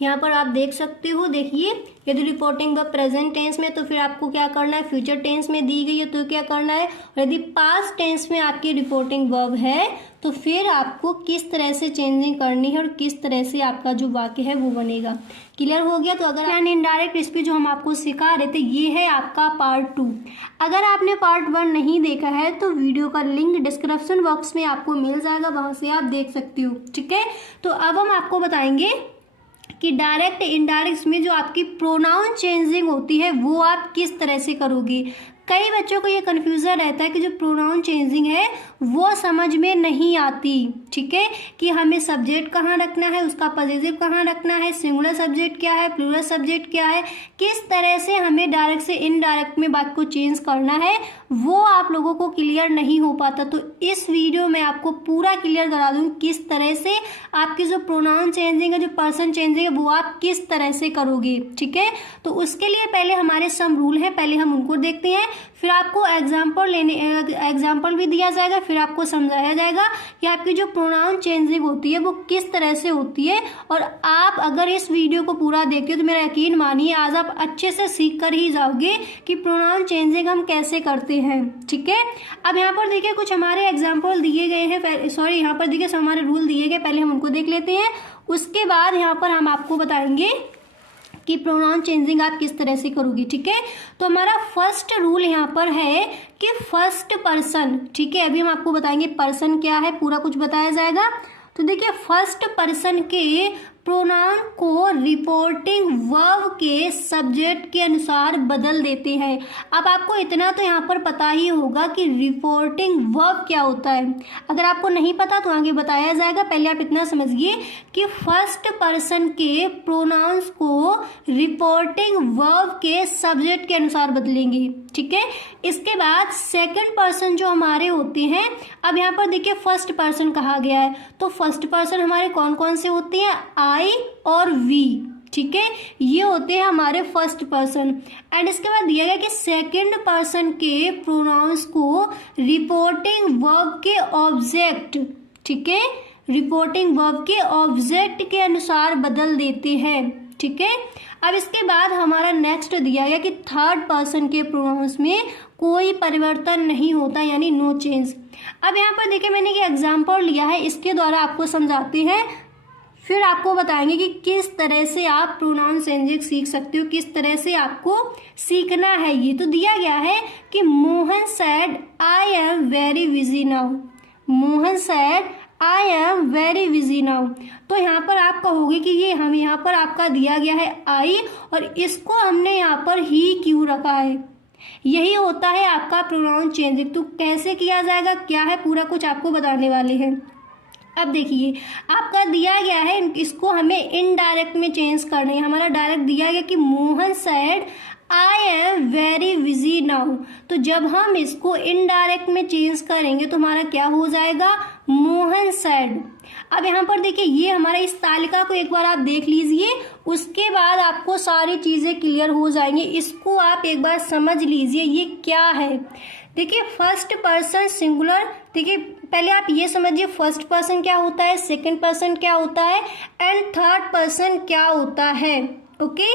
यहाँ पर आप देख सकते हो, देखिए यदि रिपोर्टिंग वर्ब प्रेजेंट टेंस में तो फिर आपको क्या करना है, फ्यूचर टेंस में दी गई है तो क्या करना है, और यदि पास्ट टेंस में आपकी रिपोर्टिंग वर्ब है तो फिर आपको किस तरह से चेंजिंग करनी है और किस तरह से आपका जो वाक्य है वो बनेगा। क्लियर हो गया। तो अगर इनडायरेक्ट स्पीच जो हम आपको सिखा रहे थे ये है आपका पार्ट 2। अगर आपने पार्ट 1 नहीं देखा है तो वीडियो का लिंक डिस्क्रिप्शन बॉक्स में आपको मिल जाएगा, वहां से आप देख सकते हो। ठीक है। तो अब हम आपको बताएंगे कि डायरेक्ट इनडायरेक्ट में जो आपकी प्रोनाउन चेंजिंग होती है वो आप किस तरह से करोगे। कई बच्चों को ये कन्फ्यूज़न रहता है कि जो प्रोनाउन चेंजिंग है वो समझ में नहीं आती। ठीक है, कि हमें सब्जेक्ट कहाँ रखना है, उसका पॉजिटिव कहाँ रखना है, सिंगुलर सब्जेक्ट क्या है, प्लूरल सब्जेक्ट क्या है, किस तरह से हमें डायरेक्ट से इनडायरेक्ट में बात को चेंज करना है, वो आप लोगों को क्लियर नहीं हो पाता। तो इस वीडियो में आपको पूरा क्लियर करा दूँ किस तरह से आपकी जो प्रोनाउन चेंजिंग है, जो पर्सन चेंजिंग है वो आप किस तरह से करोगे। ठीक है, तो उसके लिए पहले हमारे सम रूल है, पहले हम उनको देखते हैं, फिर आपको एग्जाम्पल भी दिया जाएगा, फिर आपको समझाया जाएगा कि आपकी जो प्रोनाउन चेंजिंग होती है वो किस तरह से होती है। और आप अगर इस वीडियो को पूरा देखते हो तो मेरा यकीन मानिए आज आप अच्छे से सीख कर ही जाओगे कि प्रोनाउन चेंजिंग हम कैसे करते हैं। ठीक है, अब यहाँ पर देखिए कुछ हमारे एग्जाम्पल दिए गए हैं, सॉरी यहाँ पर देखिए हमारे रूल दिए गए, पहले हम उनको देख लेते हैं, उसके बाद यहाँ पर हम आपको बताएंगे कि प्रोनाउन चेंजिंग आप किस तरह से करोगे। ठीक है, तो हमारा फर्स्ट रूल यहाँ पर है कि फर्स्ट पर्सन। ठीक है, अभी हम आपको बताएंगे पर्सन क्या है, पूरा कुछ बताया जाएगा। तो देखिए फर्स्ट पर्सन के प्रोनाउन को रिपोर्टिंग वर्ब के सब्जेक्ट के अनुसार बदल देते हैं। अब आपको इतना तो यहाँ पर पता ही होगा कि रिपोर्टिंग वर्ब क्या होता है। अगर आपको नहीं पता तो आगे बताया जाएगा, पहले आप इतना समझिए कि फर्स्ट पर्सन के प्रोनाउंस को रिपोर्टिंग वर्ब के सब्जेक्ट के अनुसार बदलेंगे। ठीक है, इसके बाद सेकंड पर्सन जो हमारे होते हैं, अब यहाँ पर देखिए फर्स्ट पर्सन कहा गया है, तो फर्स्ट पर्सन हमारे कौन कौन से होते हैं, आई और वी। ठीक है, ये होते हैं हमारे फर्स्ट पर्सन। एंड इसके बाद दिया गया कि सेकंड पर्सन के प्रोनाउंस को रिपोर्टिंग वर्ब के ऑब्जेक्ट, ठीक है, रिपोर्टिंग वर्ब के ऑब्जेक्ट के अनुसार बदल देते हैं। ठीक है, अब इसके बाद हमारा नेक्स्ट दिया गया कि थर्ड पर्सन के प्रोनाउंस में कोई परिवर्तन नहीं होता, यानी नो चेंज। अब यहाँ पर देखिए मैंने ये एग्जाम्पल लिया है, इसके द्वारा आपको समझाते हैं, फिर आपको बताएंगे कि किस तरह से आप प्रोनाउन चेंजिंग सीख सकते हो, किस तरह से आपको सीखना है। ये तो दिया गया है कि Mohan said I am very busy now. Mohan said I am very busy now. तो यहाँ पर आप कहोगे कि ये हम यहाँ पर आपका दिया गया है आई और इसको हमने यहाँ पर ही क्यों रखा है। यही होता है आपका प्रोनाउन चेंजिंग। तो कैसे किया जाएगा, क्या है, पूरा कुछ आपको बताने वाले हैं। अब देखिए आपका दिया गया है, इसको हमें इनडायरेक्ट में चेंज करना है। हमारा डायरेक्ट दिया गया कि Mohan said I am very busy now. तो जब हम इसको इनडायरेक्ट में चेंज करेंगे तो हमारा क्या हो जाएगा, मोहन सेड। अब यहाँ पर देखिए ये हमारा इस तालिका को एक बार आप देख लीजिए, उसके बाद आपको सारी चीज़ें क्लियर हो जाएंगी। इसको आप एक बार समझ लीजिए ये क्या है। देखिए फर्स्ट पर्सन सिंगुलर, देखिए पहले आप ये समझिए फर्स्ट पर्सन क्या होता है, सेकंड पर्सन क्या होता है एंड थर्ड पर्सन क्या होता है। ओके,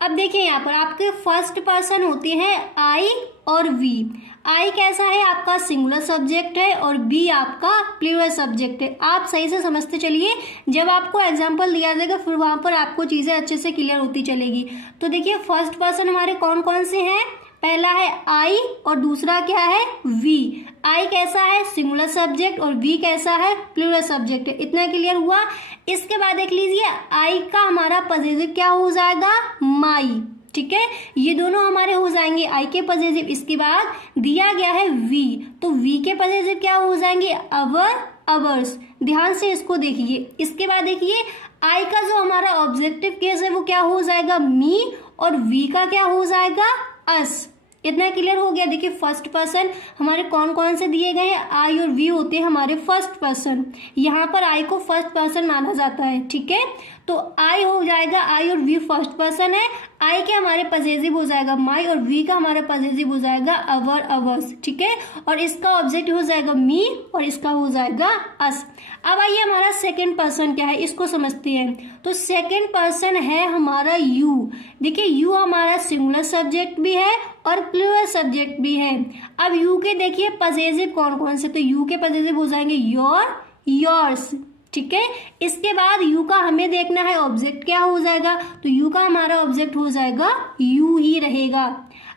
अब देखिए यहाँ पर आपके फर्स्ट पर्सन होते हैं आई और वी। आई कैसा है, आपका सिंगुलर सब्जेक्ट है और बी आपका प्लूरल सब्जेक्ट है। आप सही से समझते चलिए, जब आपको एग्जांपल दिया जाएगा फिर वहाँ पर आपको चीज़ें अच्छे से क्लियर होती चलेगी। तो देखिए फर्स्ट पर्सन हमारे कौन कौन से हैं, पहला है आई और दूसरा क्या है, वी। आई कैसा है, सिंगुलर सब्जेक्ट, और वी कैसा है, प्लूरल सब्जेक्ट है। इतना क्लियर हुआ। इसके बाद देख लीजिए आई का हमारा पॉजिटिव क्या हो जाएगा, माई। ठीक है, ये दोनों हमारे हो जाएंगे आई के पॉजिटिव। इसके बाद दिया गया है वी, तो वी के पॉजिटिव क्या हो जाएंगे, अवर, अवर्स। ध्यान से इसको देखिए। इसके बाद देखिए आई का जो हमारा ऑब्जेक्टिव केस है वो क्या हो जाएगा, मी, और वी का क्या हो जाएगा, अस। इतना क्लियर हो गया। देखिए फर्स्ट पर्सन हमारे कौन कौन से दिए गए हैं, आई और वी होते हैं हमारे फर्स्ट पर्सन। यहाँ पर आई को फर्स्ट पर्सन माना जाता है, ठीक है। तो आई हो जाएगा, आई और वी फर्स्ट पर्सन है। आई के हमारे पजेसिव हो जाएगा माई और वी का हमारा पजेसिव हो जाएगा अवर, अवर्स, ठीक है। और इसका ऑब्जेक्ट हो जाएगा मी और इसका हो जाएगा अस। अब आइए हमारा सेकंड पर्सन क्या है, इसको समझते हैं। तो सेकंड पर्सन है हमारा यू। देखिए यू हमारा सिंगुलर सब्जेक्ट भी है और प्लूरल सब्जेक्ट भी है। अब यू के देखिए पजेसिव कौन कौन से, तो यू के पजेसिव हो जाएंगे योर, योर्स, ठीक है। इसके बाद यू का हमें देखना है ऑब्जेक्ट क्या हो जाएगा, तो यू का हमारा ऑब्जेक्ट हो जाएगा यू ही रहेगा।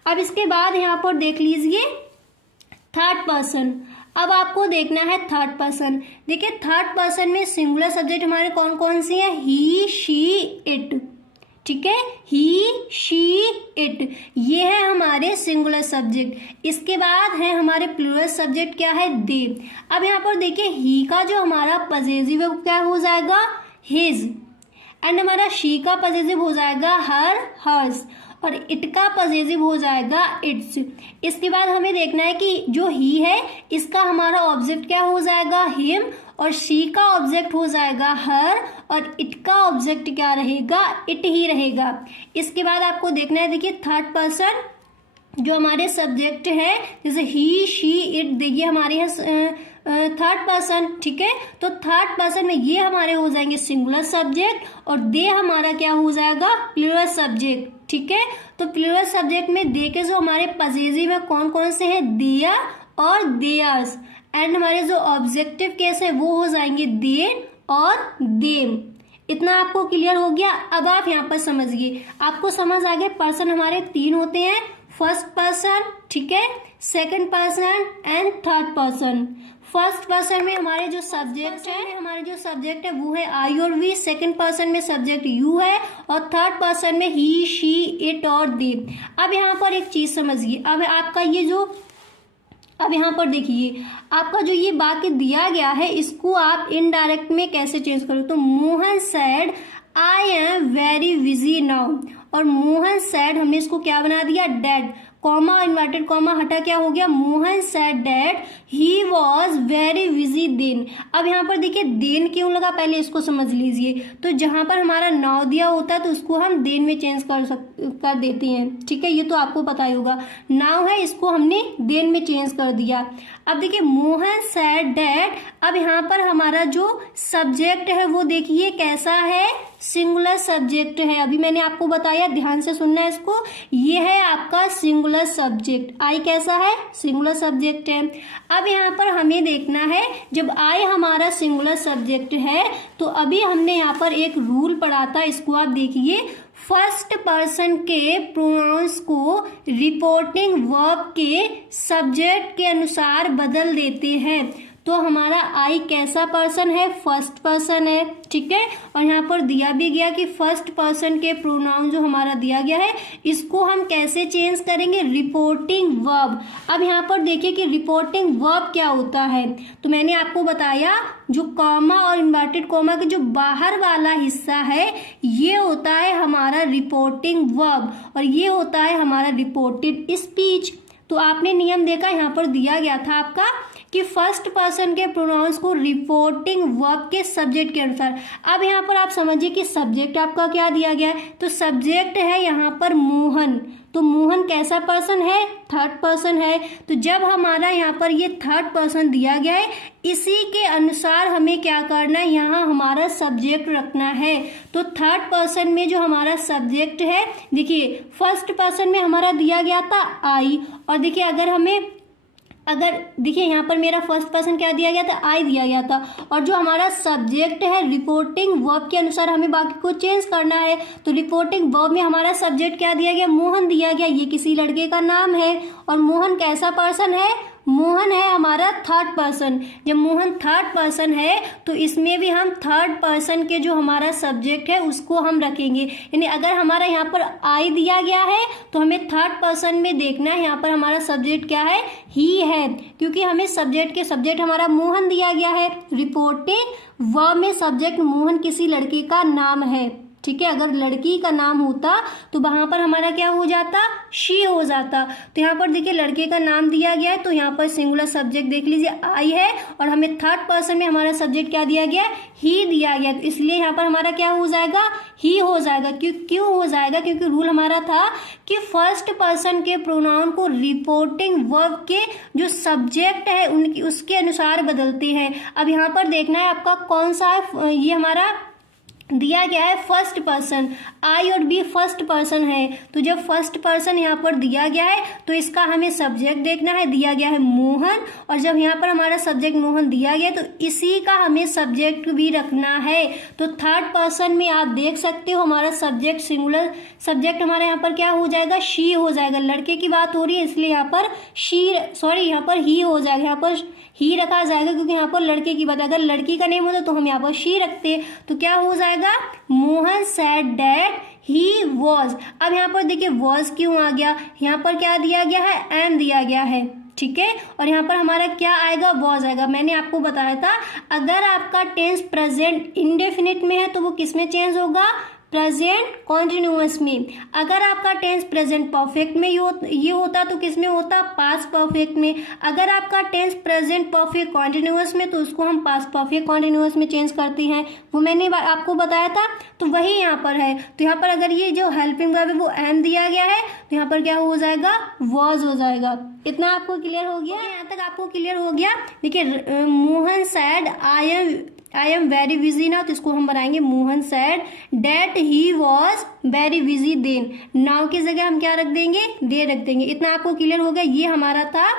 अब इसके बाद यहाँ पर देख लीजिए थर्ड पर्सन। अब आपको देखना है थर्ड पर्सन। देखिए थर्ड पर्सन में सिंगुलर सब्जेक्ट हमारे कौन कौन से हैं, ही, शी, इट, ठीक है। ही, शी, इट, ये है हमारे सिंगुलर सब्जेक्ट। इसके बाद है हमारे प्लूरल सब्जेक्ट क्या है, दे। अब यहाँ पर देखिए ही का जो हमारा पजेसिव है क्या हो जाएगा, हिज, एंड हमारा शी का पजेसिव हो जाएगा हर, हर्स, और इट का पजेसिव हो जाएगा इट्स। इसके बाद हमें देखना है कि जो ही है इसका हमारा ऑब्जेक्ट क्या हो जाएगा, हिम, और शी का ऑब्जेक्ट हो जाएगा हर, और इट का ऑब्जेक्ट क्या रहेगा, इट ही रहेगा। इसके बाद आपको देखना है, देखिए थर्ड पर्सन जो हमारे सब्जेक्ट है, जैसे ही, शी, इट, देखिए हमारे यहाँ थर्ड पर्सन, ठीक है। तो थर्ड पर्सन में ये हमारे हो जाएंगे सिंगुलर सब्जेक्ट और दे हमारा क्या हो जाएगा, प्लूरल सब्जेक्ट, ठीक है। तो प्लूरल सब्जेक्ट में दे के जो हमारे पजेसिव है कौन कौन से हैं, देयर और देयर्स, एंड हमारे जो ऑब्जेक्टिव केस है वो हो जाएंगे देन और देम। इतना आपको क्लियर हो गया। अब आप यहाँ पर समझिए, आपको समझ आ गया पर्सन हमारे तीन होते हैं, फर्स्ट पर्सन, ठीक है, second person and third person. First person में हमारे जो सब्जेक्ट है वो है आई और वी, सेकंड पर्सन में सब्जेक्ट यू है, और थर्ड पर्सन में ही, शी, इट और दे। अब यहाँ पर एक चीज समझिए, अब आपका ये जो, अब यहाँ पर देखिए आपका जो ये वाक्य दिया गया है इसको आप इनडायरेक्ट में कैसे चेंज करो, तो Mohan said I am very busy now, और मोहन सेड हमने इसको क्या बना दिया, डेड, कॉमा इन्वर्टेड कॉमा हटा क्या हो गया, Mohan said that he was very busy then. अब यहाँ पर देखिए देन क्यों लगा, पहले इसको समझ लीजिए। तो जहां पर हमारा नाउ दिया होता है तो उसको हम देन में चेंज कर देते हैं, ठीक है, ये तो आपको पता ही होगा। नाउ है इसको हमने देन में चेंज कर दिया। अब देखिए मोहन सेड दैट, अब यहाँ पर हमारा जो सब्जेक्ट है वो देखिए कैसा है, सिंगुलर सब्जेक्ट है। अभी मैंने आपको बताया, ध्यान से सुनना है इसको, ये है आपका सिंगुलर सब्जेक्ट। आई कैसा है, सिंगुलर सब्जेक्ट है। अब यहाँ पर हमें देखना है, जब आई हमारा सिंगुलर सब्जेक्ट है तो अभी हमने यहाँ पर एक रूल पढ़ा था, इसको आप देखिए, फर्स्ट पर्सन के प्रोनाउंस को रिपोर्टिंग वर्ब के सब्जेक्ट के अनुसार बदल देते हैं। तो हमारा आई कैसा पर्सन है, फर्स्ट पर्सन है, ठीक है। और यहाँ पर दिया भी गया कि फर्स्ट पर्सन के प्रोनाउन जो हमारा दिया गया है इसको हम कैसे चेंज करेंगे, रिपोर्टिंग वर्ब। अब यहाँ पर देखिए कि रिपोर्टिंग वर्ब क्या होता है, तो मैंने आपको बताया जो कॉमा और इन्वर्टेड कॉमा के जो बाहर वाला हिस्सा है ये होता है हमारा रिपोर्टिंग वर्ब, और ये होता है हमारा रिपोर्टेड स्पीच। तो आपने नियम देखा, यहाँ पर दिया गया था आपका कि फर्स्ट पर्सन के प्रोनाउंस को रिपोर्टिंग वर्ब के सब्जेक्ट के अनुसार। अब यहाँ पर आप समझिए कि सब्जेक्ट आपका क्या दिया गया है, तो सब्जेक्ट है यहाँ पर मोहन, तो मोहन कैसा पर्सन है, थर्ड पर्सन है। तो जब हमारा यहाँ पर ये थर्ड पर्सन दिया गया है इसी के अनुसार हमें क्या करना है, यहाँ हमारा सब्जेक्ट रखना है। तो थर्ड पर्सन में जो हमारा सब्जेक्ट है, देखिए फर्स्ट पर्सन में हमारा दिया गया था आई, और देखिए अगर देखिए यहाँ पर मेरा फर्स्ट पर्सन क्या दिया गया था, आई दिया गया था, और जो हमारा सब्जेक्ट है रिपोर्टिंग वर्ब के अनुसार हमें बाकी को चेंज करना है। तो रिपोर्टिंग वर्ब में हमारा सब्जेक्ट क्या दिया गया, मोहन दिया गया, ये किसी लड़के का नाम है, और मोहन कैसा पर्सन है, मोहन है हमारा थर्ड पर्सन। जब मोहन थर्ड पर्सन है तो इसमें भी हम थर्ड पर्सन के जो हमारा सब्जेक्ट है उसको हम रखेंगे। यानी अगर हमारा यहाँ पर आई दिया गया है तो हमें थर्ड पर्सन में देखना है यहाँ पर हमारा सब्जेक्ट क्या है, ही है, क्योंकि हमें सब्जेक्ट हमारा मोहन दिया गया है। रिपोर्टिंग वर्ब में सब्जेक्ट मोहन किसी लड़के का नाम है, ठीक है। अगर लड़की का नाम होता तो वहाँ पर हमारा क्या हो जाता, शी हो जाता। तो यहाँ पर देखिए लड़के का नाम दिया गया है तो यहाँ पर सिंगुलर सब्जेक्ट देख लीजिए आई है, और हमें थर्ड पर्सन में हमारा सब्जेक्ट क्या दिया गया, ही दिया गया। तो इसलिए यहाँ पर हमारा क्या हो जाएगा, ही हो जाएगा। क्यों हो जाएगा, क्योंकि रूल हमारा था कि फर्स्ट पर्सन के प्रोनाउन को रिपोर्टिंग वर्ब के जो सब्जेक्ट है उनकी उसके अनुसार बदलते हैं। अब यहाँ पर देखना है आपका कौन सा है, ये हमारा दिया गया है फर्स्ट पर्सन, आई और बी फर्स्ट पर्सन है। तो जब फर्स्ट पर्सन यहाँ पर दिया गया है तो इसका हमें सब्जेक्ट देखना है, दिया गया है मोहन, और जब यहाँ पर हमारा सब्जेक्ट मोहन दिया गया तो इसी का हमें सब्जेक्ट भी रखना है। तो थर्ड पर्सन में आप देख सकते हो हमारा सब्जेक्ट सिंगुलर सब्जेक्ट हमारा यहाँ पर क्या हो जाएगा, शी हो जाएगा। लड़के की बात हो रही है इसलिए यहाँ पर यहाँ पर ही हो जाएगा, यहाँ पर ही रखा जाएगा क्योंकि यहाँ पर लड़के की बात। अगर लड़की का नेम होता तो हम यहाँ पर शी रखते, तो क्या हो जाएगा, Mohan said that he was. अब यहाँ पर देखिए वॉज क्यों आ गया, यहाँ पर क्या दिया गया है, एम दिया गया है, ठीक है। और यहाँ पर हमारा क्या आएगा, वॉज आएगा। मैंने आपको बताया था अगर आपका टेंस प्रेजेंट इंडेफिनिट में है तो वो किस में चेंज होगा, प्रेजेंट कॉन्टिन्यूअस में। अगर आपका टेंस प्रेजेंट परफेक्ट में ये होता तो किस में होता, पास्ट परफेक्ट में। अगर आपका टेंस प्रेजेंट परफेक्ट कॉन्टिन्यूअस में तो उसको हम पास्ट परफेक्ट कॉन्टिन्यूअस में चेंज करते हैं, वो मैंने आपको बताया था। तो वही यहाँ पर है। तो यहाँ पर अगर ये जो हेल्पिंग वर्ब है वो एम दिया गया है तो यहाँ पर क्या हो जाएगा, वॉज हो जाएगा। इतना आपको क्लियर हो गया, यहाँ तक आपको क्लियर हो गया। देखिए Mohan said I am very busy now, तो इसको हम बनाएंगे Mohan said that he was very busy then. Now की जगह हम क्या रख देंगे, दे रख देंगे। इतना आपको क्लियर हो गया। ये हमारा था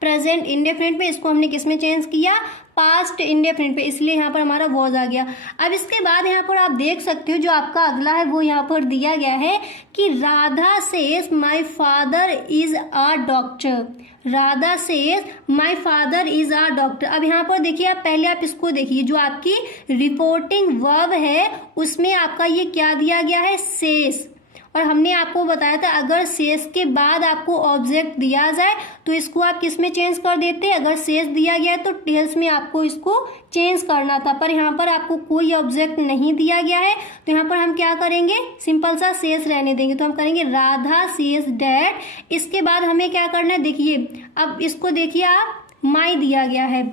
प्रेजेंट इंडेफिनिट में, इसको हमने किस में चेंज किया, पास्ट इंडेफिनिट पे, इसलिए यहाँ पर हमारा वॉज आ गया। अब इसके बाद यहाँ पर आप देख सकते हो जो आपका अगला है वो यहाँ पर दिया गया है कि Radha says my father is a doctor. Radha says my father is a doctor. अब यहाँ पर देखिए आप पहले आप इसको देखिए, जो आपकी रिपोर्टिंग वर्ब है उसमें आपका ये क्या दिया गया है, सेज। और हमने आपको बताया था अगर सेज के बाद आपको ऑब्जेक्ट दिया जाए तो इसको आप किस में चेंज कर देते, अगर सेज दिया गया है तो टेल्स में आपको इसको चेंज करना था। पर यहाँ पर आपको कोई ऑब्जेक्ट नहीं दिया गया है तो यहाँ पर हम क्या करेंगे, सिंपल सा सेज रहने देंगे। तो हम करेंगे राधा सेज डैट। इसके बाद हमें क्या करना है, देखिए अब इसको देखिए आप, माई दिया गया है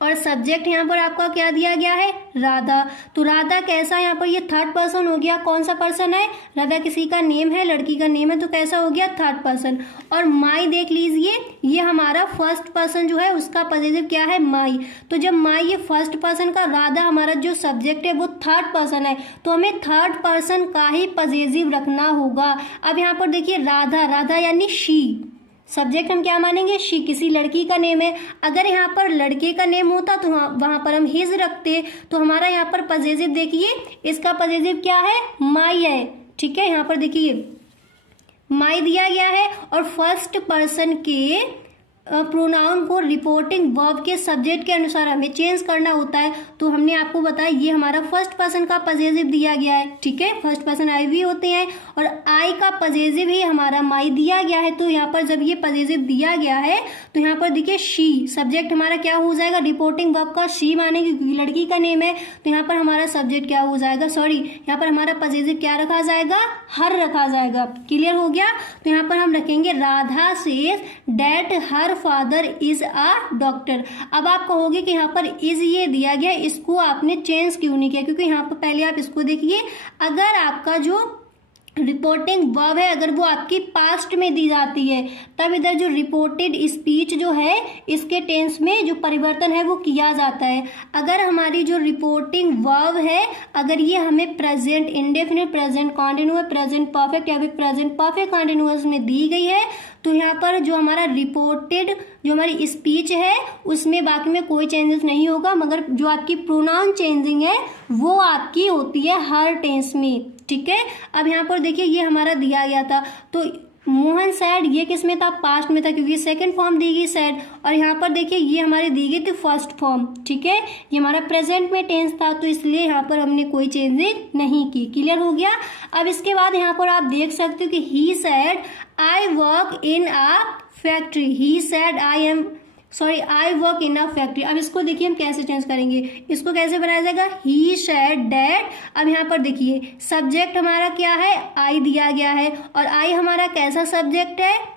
और सब्जेक्ट यहाँ पर आपका क्या दिया गया है, राधा। तो राधा कैसा, यहाँ पर ये थर्ड पर्सन हो गया। कौन सा पर्सन है, राधा किसी का नेम है, लड़की का नेम है, तो कैसा हो गया, थर्ड पर्सन। और माई देख लीजिए, ये हमारा फर्स्ट पर्सन जो है उसका पॉजिटिव क्या है, माई। तो जब माई ये फर्स्ट पर्सन का, राधा हमारा जो सब्जेक्ट है वो थर्ड पर्सन है, तो हमें थर्ड पर्सन का ही पॉजिटिव रखना होगा। अब यहाँ पर देखिए राधा, राधा यानी शी, सब्जेक्ट हम क्या मानेंगे, शी, किसी लड़की का नेम है। अगर यहाँ पर लड़के का नेम होता तो वहां पर हम हिज रखते। तो हमारा यहाँ पर पॉजिटिव देखिए, इसका पॉजिटिव क्या है, माई है, ठीक है। यहाँ पर देखिए माई दिया गया है और फर्स्ट पर्सन के प्रोनाउन को रिपोर्टिंग वर्ब के सब्जेक्ट के अनुसार हमें चेंज करना होता है। तो हमने आपको बताया ये हमारा फर्स्ट पर्सन का पॉजिटिव दिया गया है, ठीक है। फर्स्ट पर्सन आई भी होते हैं और आई का पॉजिटिव ही हमारा माई दिया गया है। तो यहाँ पर जब ये पॉजिटिव दिया गया है तो यहाँ पर देखिए शी, सब्जेक्ट हमारा क्या हो जाएगा, रिपोर्टिंग वर्ब का शी मानेंगे क्योंकि लड़की का नेम है। तो यहाँ पर हमारा सब्जेक्ट क्या हो जाएगा, यहाँ पर हमारा पॉजिटिव क्या रखा जाएगा, हर रखा जाएगा। क्लियर हो गया। तो यहाँ पर हम रखेंगे Radha says that her father is a doctor. अब आप कहोगे कि यहाँ पर इज ये दिया गया, इसको आपने चेंज क्यों नहीं किया, क्योंकि यहाँ पर पहले आप इसको देखिए, अगर आपका जो रिपोर्टिंग वर्ब है अगर वो आपकी पास्ट में दी जाती है तब इधर जो रिपोर्टेड स्पीच जो है इसके टेंस में जो परिवर्तन है वो किया जाता है। अगर हमारी जो रिपोर्टिंग वर्ब है अगर ये हमें present indefinite, present continuous, present perfect या फिर प्रेजेंट परफेक्ट कॉन्टिन्यूअस में दी गई है तो यहाँ पर जो हमारा रिपोर्टेड जो हमारी स्पीच है उसमें बाकी में कोई चेंजेस नहीं होगा, मगर जो आपकी प्रोनाउन चेंजिंग है वो आपकी होती है हर टेंस में, ठीक है। अब यहाँ पर देखिए ये हमारा दिया गया था, तो मोहन सैड ये किस में था, पास्ट में था क्योंकि सेकंड फॉर्म दी गई सैड, और यहाँ पर देखिए ये हमारी दी गई थी फर्स्ट फॉर्म, ठीक है। ये हमारा प्रेजेंट में टेंस था तो इसलिए यहाँ पर हमने कोई चेंजिंग नहीं की। क्लियर हो गया। अब इसके बाद यहाँ पर आप देख सकते हो कि he said I work in a factory, he said I am sorry I work in a factory. अब इसको देखिए हम कैसे चेंज करेंगे, इसको कैसे बनाया जाएगा, ही सेड दैट। अब यहाँ पर देखिए सब्जेक्ट हमारा क्या है, आई दिया गया है, और आई हमारा कैसा सब्जेक्ट है,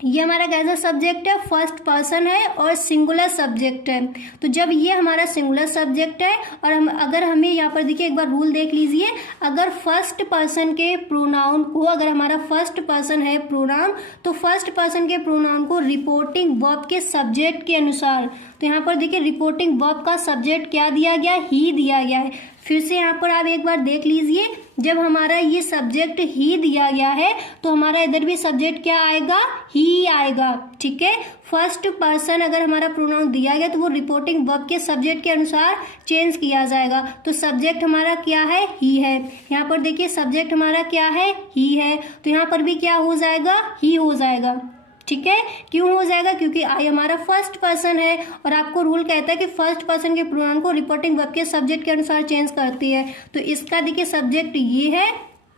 ये हमारा कैसा सब्जेक्ट है, फर्स्ट पर्सन है और सिंगुलर सब्जेक्ट है। तो जब ये हमारा सिंगुलर सब्जेक्ट है और हम अगर हमें यहाँ पर देखिए एक बार रूल देख लीजिए, अगर फर्स्ट पर्सन के प्रोनाउन को, अगर हमारा फर्स्ट पर्सन है प्रोनाउन, तो फर्स्ट पर्सन के प्रोनाउन को रिपोर्टिंग वर्ब के सब्जेक्ट के अनुसार, तो यहाँ पर देखिए रिपोर्टिंग वर्ब का सब्जेक्ट क्या दिया गया, ही दिया गया है। फिर से यहाँ पर आप एक बार देख लीजिए, जब हमारा ये सब्जेक्ट ही दिया गया है तो हमारा इधर भी सब्जेक्ट क्या आएगा, ही आएगा। ठीक है, फर्स्ट पर्सन अगर हमारा प्रोनाउन दिया गया तो वो रिपोर्टिंग वर्ब के सब्जेक्ट के अनुसार चेंज किया जाएगा। तो सब्जेक्ट हमारा क्या है, ही है। यहाँ पर देखिए सब्जेक्ट हमारा क्या है, ही है, तो यहाँ पर भी क्या हो जाएगा, ही हो जाएगा। ठीक है, क्यों हो जाएगा, क्योंकि आई हमारा फर्स्ट पर्सन है और आपको रूल कहता है कि फर्स्ट पर्सन के प्रोनाउन को रिपोर्टिंग वर्ब के सब्जेक्ट के अनुसार चेंज करती है। तो इसका देखिए सब्जेक्ट ये है,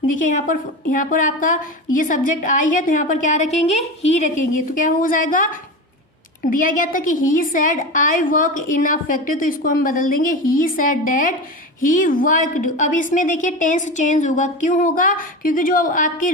देखिए यहाँ पर आपका ये सब्जेक्ट आई है, तो यहाँ पर क्या रखेंगे, ही रखेंगे। तो क्या हो जाएगा, दिया गया था कि he said I work in a factory, तो इसको हम बदल देंगे he said that he worked. अब इसमें देखिए टेंस चेंज होगा, क्यों होगा, क्योंकि जो आपकी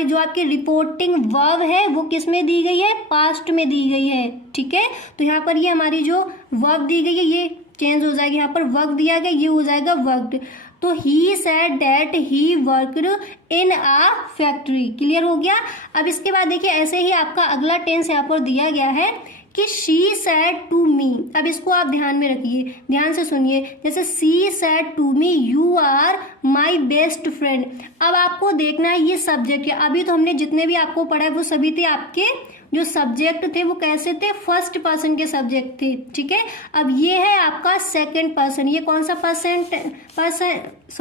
जो आपकी रिपोर्टिंग वर्ब है वो किस में दी गई है, पास्ट में दी गई है। ठीक है, तो यहाँ पर ये हमारी जो वर्ब दी गई है ये चेंज हो जाएगी, यहाँ पर वर्क दिया गया ये हो जाएगा वर्कड। तो he said that he worked in a factory, clear हो गया। अब इसके बाद देखिए ऐसे ही आपका अगला टेंस यहाँ पर दिया गया है कि शी सेड टू मी। अब इसको आप ध्यान में रखिए, ध्यान से सुनिए, जैसे she said to me you are my best friend. अब आपको देखना है ये सब्जेक्ट है, अभी तो हमने जितने भी आपको पढ़ा है वो सभी थे आपके जो सब्जेक्ट थे वो कैसे थे, फर्स्ट पर्सन के सब्जेक्ट थे। ठीक है, अब ये है आपका सेकंड पर्सन, ये कौन सा